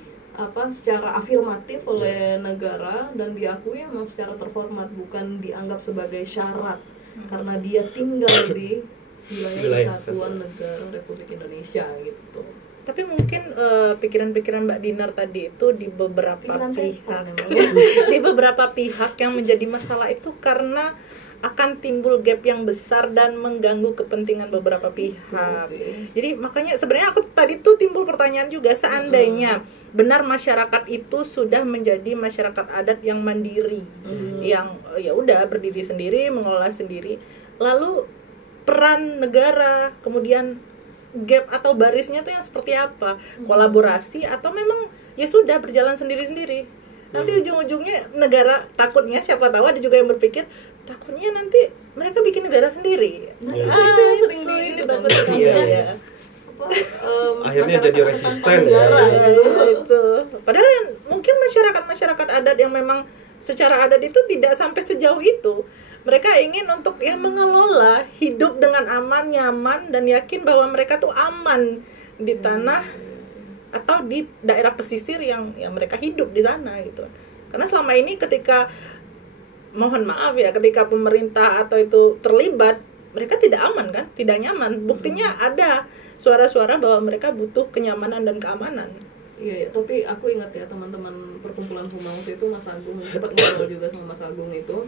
secara afirmatif oleh negara dan diakui memang secara terhormat, bukan dianggap sebagai syarat karena dia tinggal di wilayah kesatuan negara Republik Indonesia gitu. Tapi mungkin pikiran-pikiran Mbak Dinar tadi itu di beberapa pihak yang menjadi masalah itu karena akan timbul gap yang besar dan mengganggu kepentingan beberapa pihak. Jadi makanya sebenarnya aku tadi tuh timbul pertanyaan juga, seandainya benar masyarakat itu sudah menjadi masyarakat adat yang mandiri, yang ya udah berdiri sendiri, mengelola sendiri, lalu peran negara, kemudian gap atau barisnya tuh yang seperti apa? Kolaborasi atau memang ya sudah berjalan sendiri-sendiri? Nanti ujung-ujungnya negara, takutnya siapa tahu ada juga yang berpikir takutnya nanti mereka bikin negara sendiri. Itu yang sering takutnya. Akhirnya jadi resisten Itu. Padahal mungkin masyarakat adat yang memang secara adat itu tidak sampai sejauh itu. Mereka ingin untuk ya mengelola hidup dengan aman, nyaman, dan yakin bahwa mereka tuh aman di tanah atau di daerah pesisir yang mereka hidup di sana gitu. Karena selama ini ketika mohon maaf ya, ketika pemerintah atau itu terlibat, mereka tidak aman kan, tidak nyaman. Buktinya ada suara-suara bahwa mereka butuh kenyamanan dan keamanan. Iya, tapi aku ingat ya teman-teman perkumpulan Huma waktu itu, Mas Agung sempat ngobrol juga sama Mas Agung itu.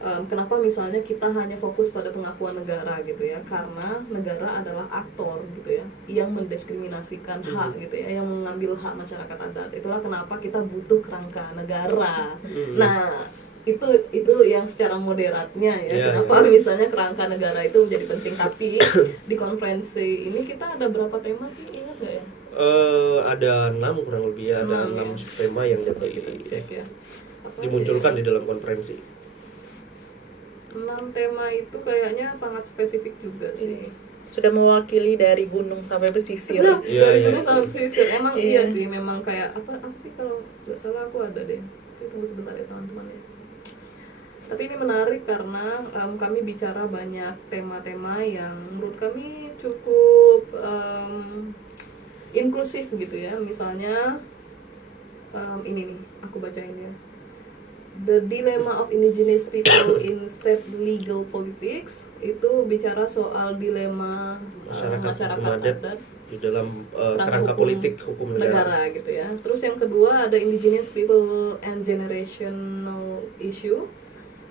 Kenapa misalnya kita hanya fokus pada pengakuan negara gitu ya, karena negara adalah aktor gitu ya yang mendiskriminasikan hak gitu ya, yang mengambil hak masyarakat adat. Itulah kenapa kita butuh kerangka negara. Nah itu yang secara moderatnya ya, kenapa misalnya kerangka negara itu menjadi penting. Tapi di konferensi ini kita ada berapa tema sih, ingat nggak ya? Ada 6 kurang lebih ya, ada 6 tema yang dimunculkan di dalam konferensi. 6 tema itu kayaknya sangat spesifik juga sih. Sudah mewakili dari gunung sampai pesisir. Dari gunung sampai pesisir. Emang iya sih, memang kayak apa sih kalau nggak salah aku ada deh. Tunggu sebentar ya teman-teman ya. Tapi ini menarik karena kami bicara banyak tema-tema yang menurut kami cukup inklusif gitu ya. Misalnya ini nih, aku bacain ya. The Dilemma of Indigenous People in State Legal Politics, itu bicara soal dilema masyarakat adat di dalam kerangka politik hukum negara gitu ya. Terus yang kedua ada Indigenous People and Generational Issue.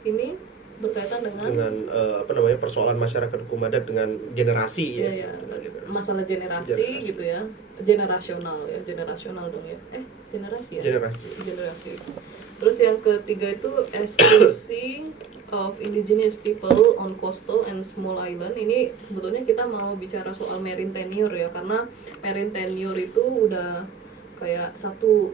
Ini berkaitan dengan persoalan masyarakat hukum adat dengan generasi masalah generasi gitu ya, generasional dong ya, generasi. Terus yang ketiga itu exclusion of indigenous people on coastal and small island. Ini sebetulnya kita mau bicara soal marine tenure ya, karena marine tenure itu udah kayak satu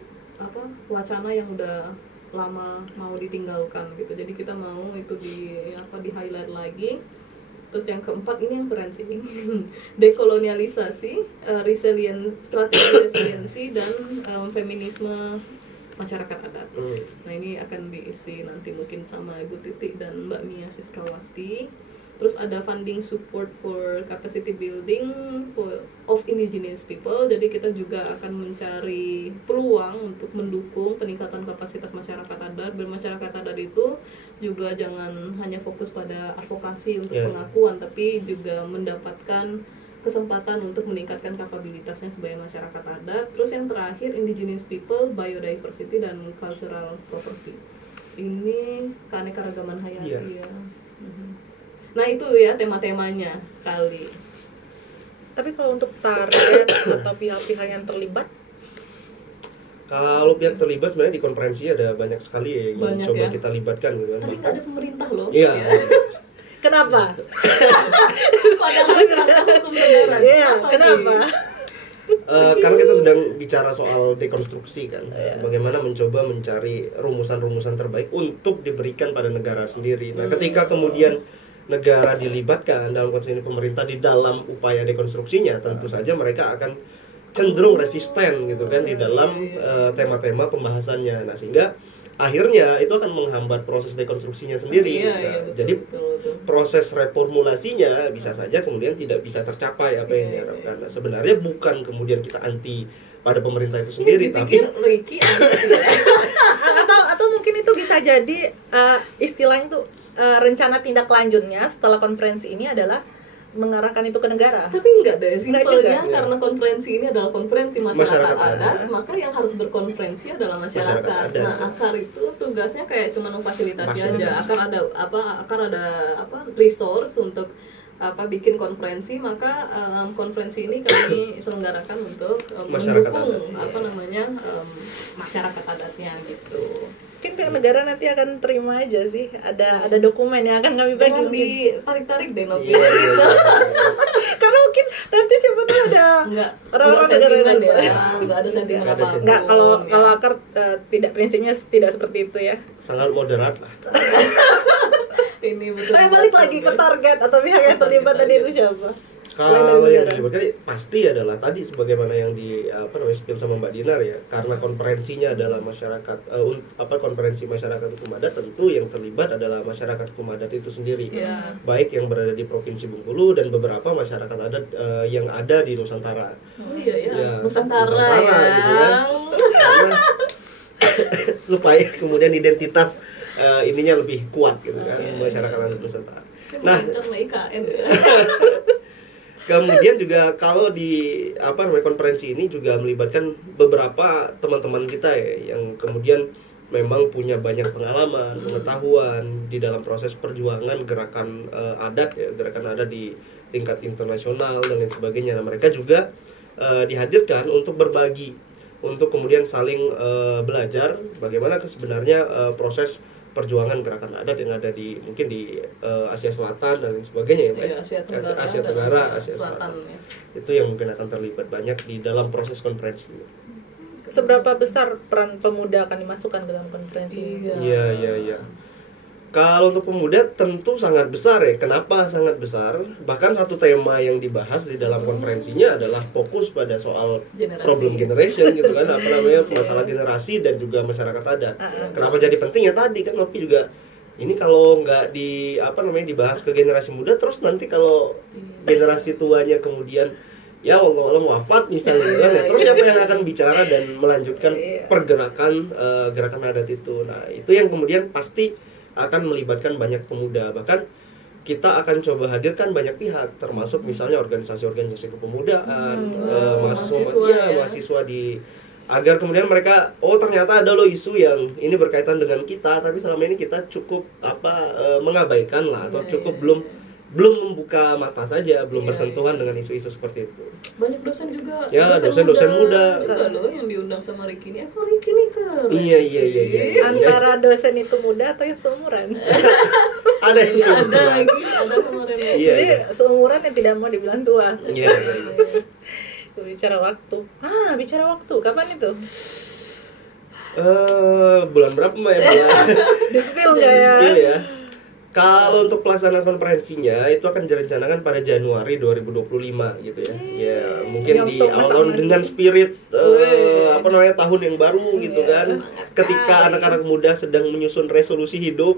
wacana yang udah lama mau ditinggalkan gitu. Jadi kita mau itu di highlight lagi. Terus yang keempat ini yang keren sih, dekolonialisasi, strategi resiliensi dan feminisme masyarakat adat. Nah ini akan diisi nanti mungkin sama Ibu Titik dan Mbak Mia Siskawati. Terus ada funding support for capacity building of indigenous people. Jadi kita juga akan mencari peluang untuk mendukung peningkatan kapasitas masyarakat adat. Bermasyarakat adat itu juga jangan hanya fokus pada advokasi untuk pengakuan, tapi juga mendapatkan kesempatan untuk meningkatkan kapabilitasnya sebagai masyarakat adat. Terus yang terakhir indigenous people, biodiversity dan cultural property. Ini keanekaragaman hayati ya. Nah itu ya tema-temanya kali. Tapi kalau untuk target atau pihak-pihak yang terlibat? Kalau pihak terlibat sebenarnya di konferensi ada banyak sekali yang coba kita libatkan gitu kan. Tapi nggak ada pemerintah loh. Iya. Kenapa? Padahal serangka hukum negara. Iya, kenapa? Karena kita sedang bicara soal dekonstruksi kan, bagaimana mencoba mencari rumusan-rumusan terbaik untuk diberikan pada negara sendiri. Nah, ketika kemudian negara dilibatkan dalam konteks ini pemerintah di dalam upaya dekonstruksinya, tentu saja mereka akan cenderung resisten gitu kan di dalam tema-tema pembahasannya. Nah, sehingga akhirnya itu akan menghambat proses dekonstruksinya sendiri. Betul, jadi proses reformulasinya bisa saja kemudian tidak bisa tercapai apa yang diharapkan. Nah, sebenarnya bukan kemudian kita anti pada pemerintah itu sendiri, tapi atau mungkin itu bisa jadi istilahnya tuh rencana tindak lanjutnya setelah konferensi ini adalah mengarahkan itu ke negara. Tapi enggak deh, Enggak simpelnya juga. karena konferensi ini adalah konferensi masyarakat Masyarakat adat, adat. maka yang harus berkonferensi adalah masyarakat. Masyarakat adat. Nah, akar itu tugasnya kayak cuma memfasilitasi Masyarakat. aja. Akar ada resource untuk bikin konferensi, maka konferensi ini kami selenggarakan untuk Masyarakat mendukung adat, masyarakat adatnya gitu. Mungkin pihak negara nanti akan terima aja sih. Ada dokumen yang akan kami bagi. Jangan mungkin. ditarik-tarik deh Novi. Iya, iya, iya. Karena mungkin nanti siapa tahu ada Enggak orang-orang sentimen negara ya, lain. enggak ada sentimen Nggak ada apa-apa. sentimen. Enggak, kalau akar tidak prinsipnya tidak seperti itu ya. Sangat moderat lah. Ini betul. Nah, balik lagi ke target atau pihak yang terlibat tadi itu siapa? Selain Kalau dari yang negara. dilibatkan pasti adalah tadi sebagaimana yang spill sama Mbak Dinar ya, karena konferensinya adalah masyarakat konferensi masyarakat hukum adat, tentu yang terlibat adalah masyarakat hukum adat itu sendiri. Iya. Baik yang berada di Provinsi Bengkulu dan beberapa masyarakat adat yang ada di Nusantara. Oh iya ya, Ya, Nusantara Nusantara ya. gitu kan. Karena supaya kemudian identitas ininya lebih kuat gitu kan, masyarakat adat Nusantara. Nah, Karena IKN ya. kemudian juga kalau di konferensi ini juga melibatkan beberapa teman-teman kita ya yang kemudian memang punya banyak pengalaman, pengetahuan di dalam proses perjuangan gerakan adat ya, gerakan adat di tingkat internasional dan lain sebagainya. Nah, mereka juga dihadirkan untuk berbagi, untuk kemudian saling belajar bagaimana sebenarnya proses perjuangan gerakan adat yang ada di mungkin di Asia Selatan dan lain sebagainya ya, Pak? Iya, Asia Tenggara, Asia dan Tenggara, Asia Asia Selatan, Selatan. ya. Itu yang mungkin akan terlibat banyak di dalam proses konferensi ini. Seberapa besar peran pemuda akan dimasukkan dalam konferensi ini? Iya. Kalau untuk pemuda tentu sangat besar ya. Kenapa sangat besar? Bahkan satu tema yang dibahas di dalam konferensinya adalah fokus pada soal Generasi. problem generation gitu kan, masalah generasi dan juga masyarakat adat. Kenapa jadi penting ya tadi kan Nopi juga ini kalau nggak dibahas ke generasi muda, terus nanti kalau generasi tuanya kemudian ya Allah wafat misalnya gitu kan ya, terus siapa yang akan bicara dan melanjutkan pergerakan gerakan adat itu. Nah, itu yang kemudian pasti akan melibatkan banyak pemuda. Bahkan kita akan coba hadirkan banyak pihak, termasuk misalnya organisasi-organisasi kepemudaan, mahasiswa di agar kemudian mereka ternyata ada loh isu yang ini berkaitan dengan kita, tapi selama ini kita cukup mengabaikan lah, atau cukup belum membuka mata saja, belum bersentuhan dengan isu-isu seperti itu. Banyak dosen juga. Ya, dosen-dosen muda. Juga loh yang diundang sama Ricky ini. Ricky nih keren. Iya. Antara dosen itu muda atau yang seumuran? Ada yang Ada seumuran. lagi, ada kemarin ya. Iya. Jadi seumuran yang tidak mau dibilang tua. Iya. Bicara waktu. Bicara waktu. Kapan itu? Bulan berapa Mbak ya? Di-spill nggak ya? Spill ya. Kalau untuk pelaksanaan konferensinya itu akan direncanakan pada Januari 2025 gitu ya. Ya, mungkin di Nyosok awal tahun masa-masa. dengan spirit tahun yang baru gitu kan. Ketika anak-anak muda sedang menyusun resolusi hidup.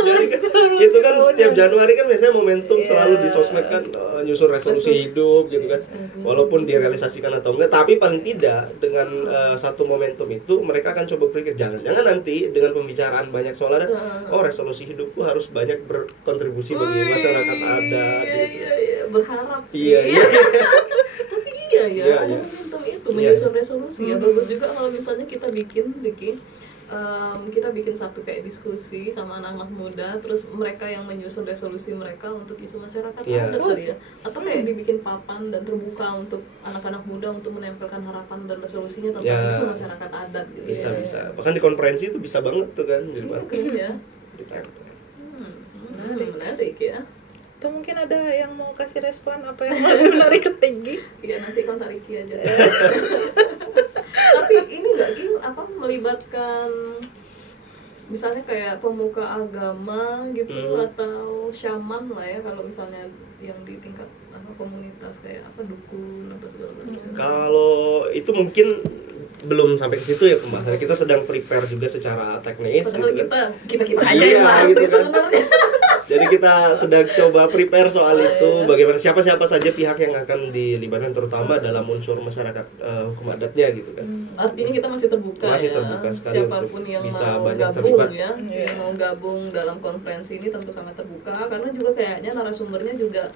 Jadi kan, itu kan setiap Januari kan biasanya momentum selalu di sosmed kan nyusun resolusi hidup gitu kan. Walaupun direalisasikan atau enggak, tapi paling tidak dengan satu momentum itu mereka akan coba berpikir jangan-jangan nanti dengan pembicaraan banyak soal adat, resolusi hidupku harus banyak berkontribusi bagi masyarakat adat gitu. Iya, berharap sih. Iya. Tapi iya ya, Iya, ada iya. momentum itu menyusun resolusi ya. Bagus juga kalau misalnya kita bikin kita bikin satu kayak diskusi sama anak-anak muda, terus mereka yang menyusun resolusi mereka untuk isu masyarakat Iya. adat kali ya, atau kayak dibikin papan dan terbuka untuk anak-anak muda untuk menempelkan harapan dan resolusinya tentang Ya. isu masyarakat adat gitu. Bisa. Bahkan di konferensi itu bisa banget tuh kan. Jadi Keren ya. ditempel. Menarik ya. Atau mungkin ada yang mau kasih respon apa yang lebih menarik ke Peggy? Iya, nanti kontak Ricky aja sih. Tapi ini nggak melibatkan misalnya kayak pemuka agama gitu atau syaman lah ya, kalau misalnya yang di tingkat komunitas kayak dukun apa segala macam. Kalau itu mungkin belum sampai ke situ ya pembahasannya. Kita sedang prepare juga secara teknis Padahal gitu kan. kita aja Iya, yang bahas gitu nih kan. sebenarnya. Jadi kita sedang coba prepare soal itu, bagaimana siapa saja pihak yang akan dilibatkan, terutama dalam unsur masyarakat hukum adatnya gitu kan. Artinya kita masih terbuka, Masih ya. terbuka sekali Siapapun untuk yang bisa mau banyak gabung terlibat. ya, yang mau gabung dalam konferensi ini tentu sangat terbuka, karena juga kayaknya narasumbernya juga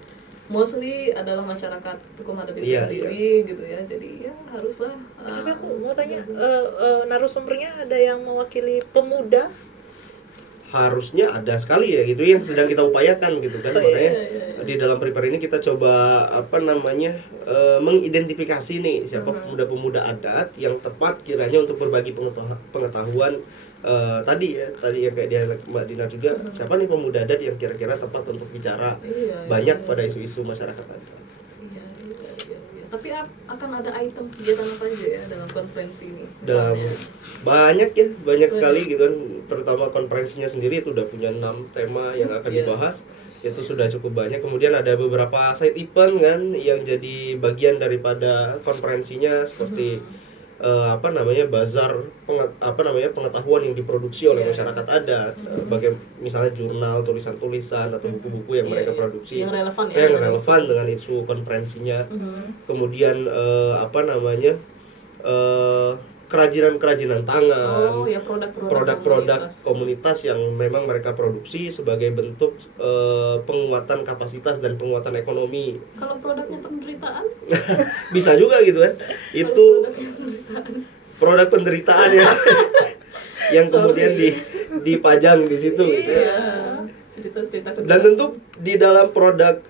mostly adalah masyarakat hukum adat itu sendiri gitu ya. Jadi ya haruslah. Tapi aku mau tanya, narasumbernya ada yang mewakili pemuda? Harusnya ada sekali ya, gitu yang sedang kita upayakan gitu kan. Makanya di dalam prepare ini kita coba mengidentifikasi nih siapa pemuda-pemuda adat yang tepat kiranya untuk berbagi pengetahuan tadi yang kayak dia Mbak Dina juga, siapa nih pemuda adat yang kira-kira tepat untuk bicara banyak pada isu-isu masyarakat adat. Iya. Tapi akan ada item kegiatan apa aja ya dalam konferensi ini? Dalam banyak sekali gitu kan, terutama konferensinya sendiri itu udah punya 6 tema yang akan dibahas. Itu sudah cukup banyak. Kemudian ada beberapa side event kan yang jadi bagian daripada konferensinya, seperti bazar pengetahuan yang diproduksi oleh masyarakat adat, misalnya jurnal, tulisan-tulisan atau buku-buku yang mereka produksi yang relevan dengan isu konferensinya. Kemudian kerajinan tangan, produk-produk komunitas yang memang mereka produksi sebagai bentuk penguatan kapasitas dan penguatan ekonomi. Kalau produknya penderitaan? Bisa juga gitu kan. Itu produk penderitaan ya. Yang kemudian dipajang di situ gitu. Cerita-cerita dan tentu di dalam produk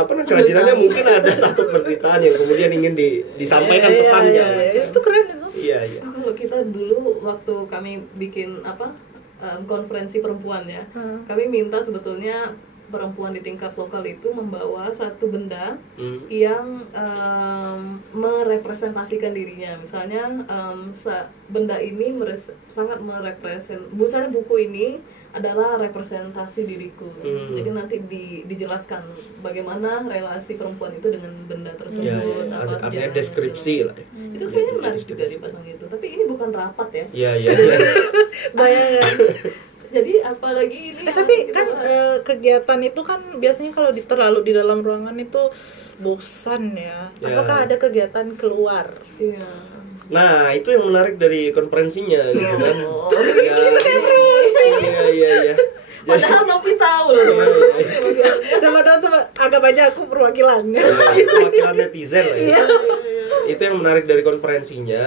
kerajinannya mungkin ada satu penderitaan yang kemudian ingin disampaikan pesannya. Itu keren itu. Iya. Kalau kita dulu waktu kami bikin konferensi perempuan ya, kami minta sebetulnya perempuan di tingkat lokal itu membawa satu benda yang merepresentasikan dirinya. Misalnya benda ini sangat misalnya buku ini adalah representasi diriku. Jadi nanti dijelaskan bagaimana relasi perempuan itu dengan benda tersebut, artinya deskripsi lah. Itu kayaknya menarik juga dipasang gitu. Tapi ini bukan rapat ya. Iya. Bayangkan. Jadi apalagi ini tapi kan kegiatan itu kan biasanya kalau terlalu di dalam ruangan itu bosan ya. Apakah ada kegiatan keluar? Iya. Nah, itu yang menarik dari konferensinya gitu kan. Iya. Padahal Nopi tahu loh. Sama-sama agak banyak aku perwakilannya. Perwakilan netizen lah ya. Itu yang menarik dari konferensinya.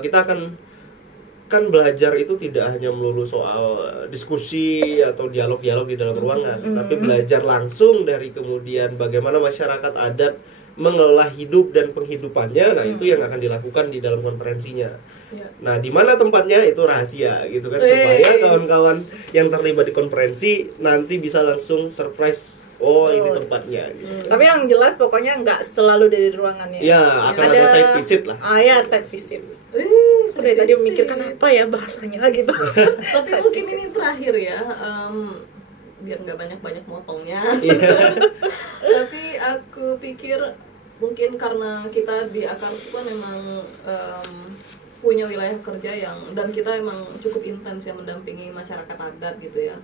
Kita kan belajar itu tidak hanya melulu soal diskusi atau dialog-dialog di dalam ruangan, tapi belajar langsung dari kemudian bagaimana masyarakat adat mengelola hidup dan penghidupannya. Nah, itu yang akan dilakukan di dalam konferensinya. Nah, di mana tempatnya itu rahasia gitu kan, supaya kawan-kawan yang terlibat di konferensi nanti bisa langsung surprise. Ini tempatnya gitu. Tapi yang jelas pokoknya nggak selalu dari ruangannya. Ya, akan ada side visit lah. Side visit. Tadi memikirkan apa ya bahasanya gitu. Tapi mungkin ini terakhir ya, biar nggak banyak motongnya. Tapi aku pikir mungkin karena kita di Akar itu kan memang punya wilayah kerja dan kita emang cukup intens ya mendampingi masyarakat adat gitu ya.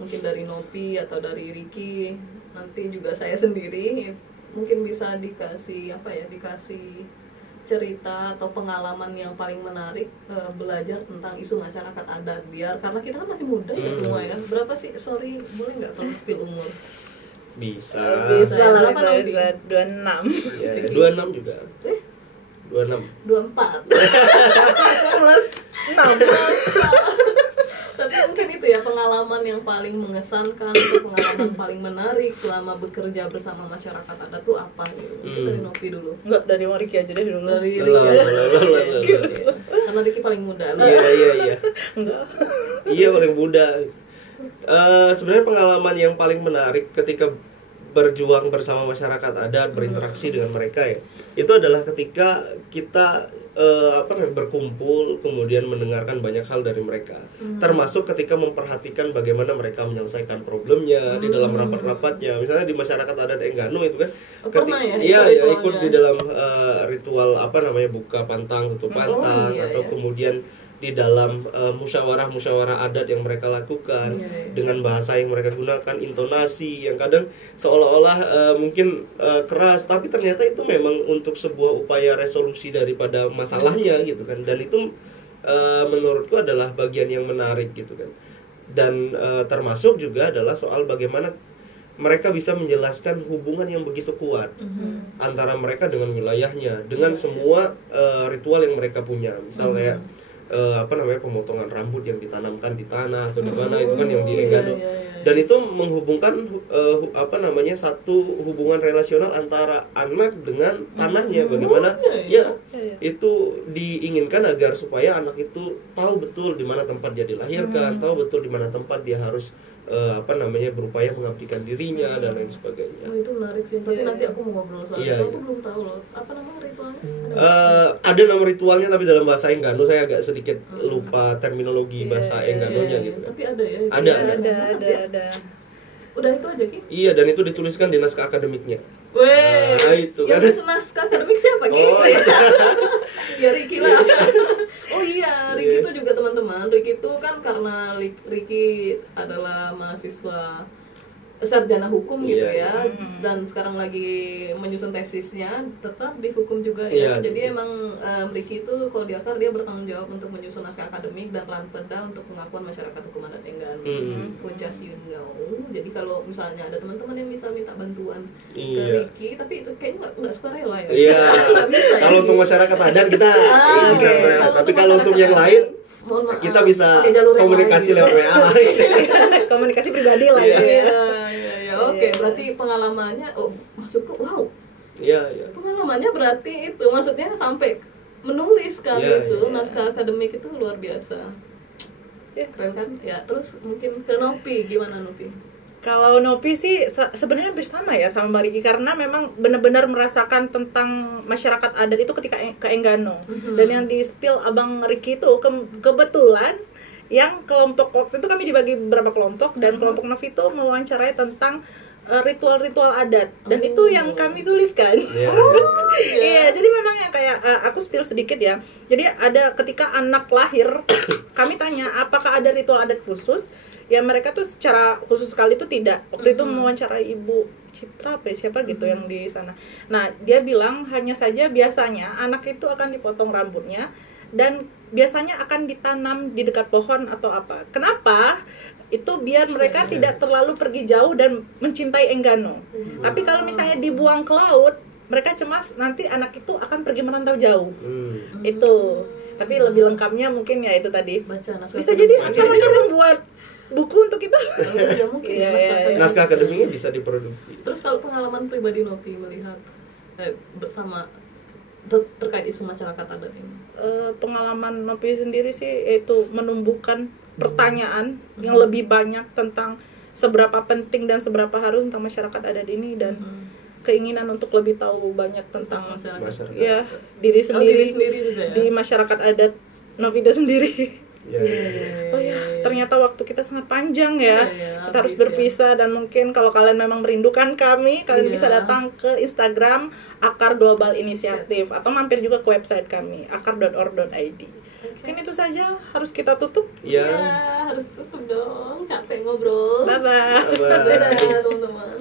Mungkin dari Nopi atau dari Ricky, nanti juga saya sendiri mungkin bisa dikasih cerita atau pengalaman yang paling menarik, belajar tentang isu masyarakat adat, karena kita kan masih muda ya semua ya. Berapa sih? Sorry, boleh nggak kalau spill umur? Bisa 26. Ya, 26 juga. 26. 24. Plus 6. Tapi mungkin itu ya pengalaman yang paling mengesankan atau pengalaman paling menarik selama bekerja bersama masyarakat adat tuh apa gitu. Mungkin dari Nopi dulu. Enggak, dari Riki aja deh dulu. Dari Riki. Karena Riki paling muda. Iya. Enggak. Iya, paling muda. Sebenarnya pengalaman yang paling menarik ketika berjuang bersama masyarakat adat, berinteraksi dengan mereka ya, itu adalah ketika kita berkumpul kemudian mendengarkan banyak hal dari mereka, termasuk ketika memperhatikan bagaimana mereka menyelesaikan problemnya di dalam rapat-rapatnya. Misalnya di masyarakat adat Enggano itu kan, ikut di dalam ritual buka pantang, tutup pantang, atau kemudian di dalam musyawarah adat yang mereka lakukan, dengan bahasa yang mereka gunakan, intonasi yang kadang seolah-olah mungkin keras, tapi ternyata itu memang untuk sebuah upaya resolusi daripada masalahnya gitu kan. Dan itu menurutku adalah bagian yang menarik gitu kan. Dan termasuk juga adalah soal bagaimana mereka bisa menjelaskan hubungan yang begitu kuat antara mereka dengan wilayahnya, dengan semua ritual yang mereka punya. Misal kayak pemotongan rambut yang ditanamkan di tanah atau di mana, itu kan yang di Enggano. Dan itu menghubungkan satu hubungan relasional antara anak dengan tanahnya. Bagaimana itu diinginkan agar supaya anak itu tahu betul di mana tempat dia dilahirkan, tahu betul di mana tempat dia harus berupaya mengabdikan dirinya dan lain sebagainya. Oh, itu menarik sih. Tapi nanti aku mau ngobrol soal itu. Aku belum tahu loh. Apa nama ritualnya? Ada nama ritualnya tapi dalam bahasa Enggano saya agak sedikit lupa terminologi bahasa Engganonya gitu. Tapi ada ya. Ada. Udah itu aja Ki? Iya, dan itu dituliskan di naskah akademiknya. Wes. Itu yang kan. naskah akademik siapa Ki? Oh, iya. Ya Ricky lah. Oh iya, Ricky itu juga teman-teman. Ricky itu kan karena Ricky adalah mahasiswa sarjana hukum gitu ya, dan sekarang lagi menyusun tesisnya tetap di hukum juga ya. Jadi emang Ricky itu kalau di Akar dia bertanggung jawab untuk menyusun naskah akademik dan Ranperda untuk pengakuan masyarakat hukum adat Enggano. Just you know. Jadi kalau misalnya ada teman-teman yang bisa minta bantuan ke Ricky, tapi itu kayaknya nggak sukarela ya. Iya. Kalau untuk masyarakat adat kita bisa, tapi kalau untuk yang lain kita bisa komunikasi lewat WA. Komunikasi pribadi lah ya. Oke, berarti pengalamannya, maksudku wow. Iya. Pengalamannya berarti itu maksudnya sampai menulis kan itu naskah akademik itu luar biasa. Keren kan? Ya, terus mungkin ke Nopi, gimana Nopi? Kalau Nopi sih sebenarnya hampir sama ya sama Mbak Riki, karena memang benar-benar merasakan tentang masyarakat adat itu ketika ke Enggano. Dan yang di-spill Abang Riki itu kebetulan yang kelompok waktu itu kami dibagi beberapa kelompok, dan kelompok Novi itu mewawancarai tentang ritual-ritual adat, dan itu yang kami tuliskan. Iya, jadi memang yang kayak aku spill sedikit ya. Jadi ada ketika anak lahir, kami tanya apakah ada ritual adat khusus. Ya mereka tuh secara khusus sekali itu tidak. Waktu itu mewawancarai Ibu Citra siapa gitu yang di sana. Nah, dia bilang hanya saja biasanya anak itu akan dipotong rambutnya dan biasanya akan ditanam di dekat pohon atau apa. Kenapa? Itu biar mereka tidak terlalu pergi jauh dan mencintai Enggano. Tapi kalau misalnya dibuang ke laut, mereka cemas nanti anak itu akan pergi merantau jauh. Itu. Tapi lebih lengkapnya mungkin ya itu tadi. Bisa jadi akan membuat buku untuk itu. Ya mungkin. Naskah akademiknya bisa diproduksi. Terus kalau pengalaman pribadi Novi melihat bersama terkait isu masyarakat adat ini, pengalaman Novi sendiri sih itu menumbuhkan pertanyaan yang lebih banyak tentang seberapa penting dan seberapa harus tentang masyarakat adat ini, dan keinginan untuk lebih tahu banyak tentang masyarakat. Ya diri sendiri, juga, ya? Di masyarakat adat Novi itu sendiri. Oh ya, ternyata waktu kita sangat panjang ya. Kita harus berpisah, dan mungkin kalau kalian memang merindukan kami, kalian bisa datang ke Instagram Akar Global Initiative atau mampir juga ke website kami akar.org.id. Mungkin itu saja, harus kita tutup. Iya, harus tutup dong. Capek ngobrol. Bye bye. Dadah teman-teman.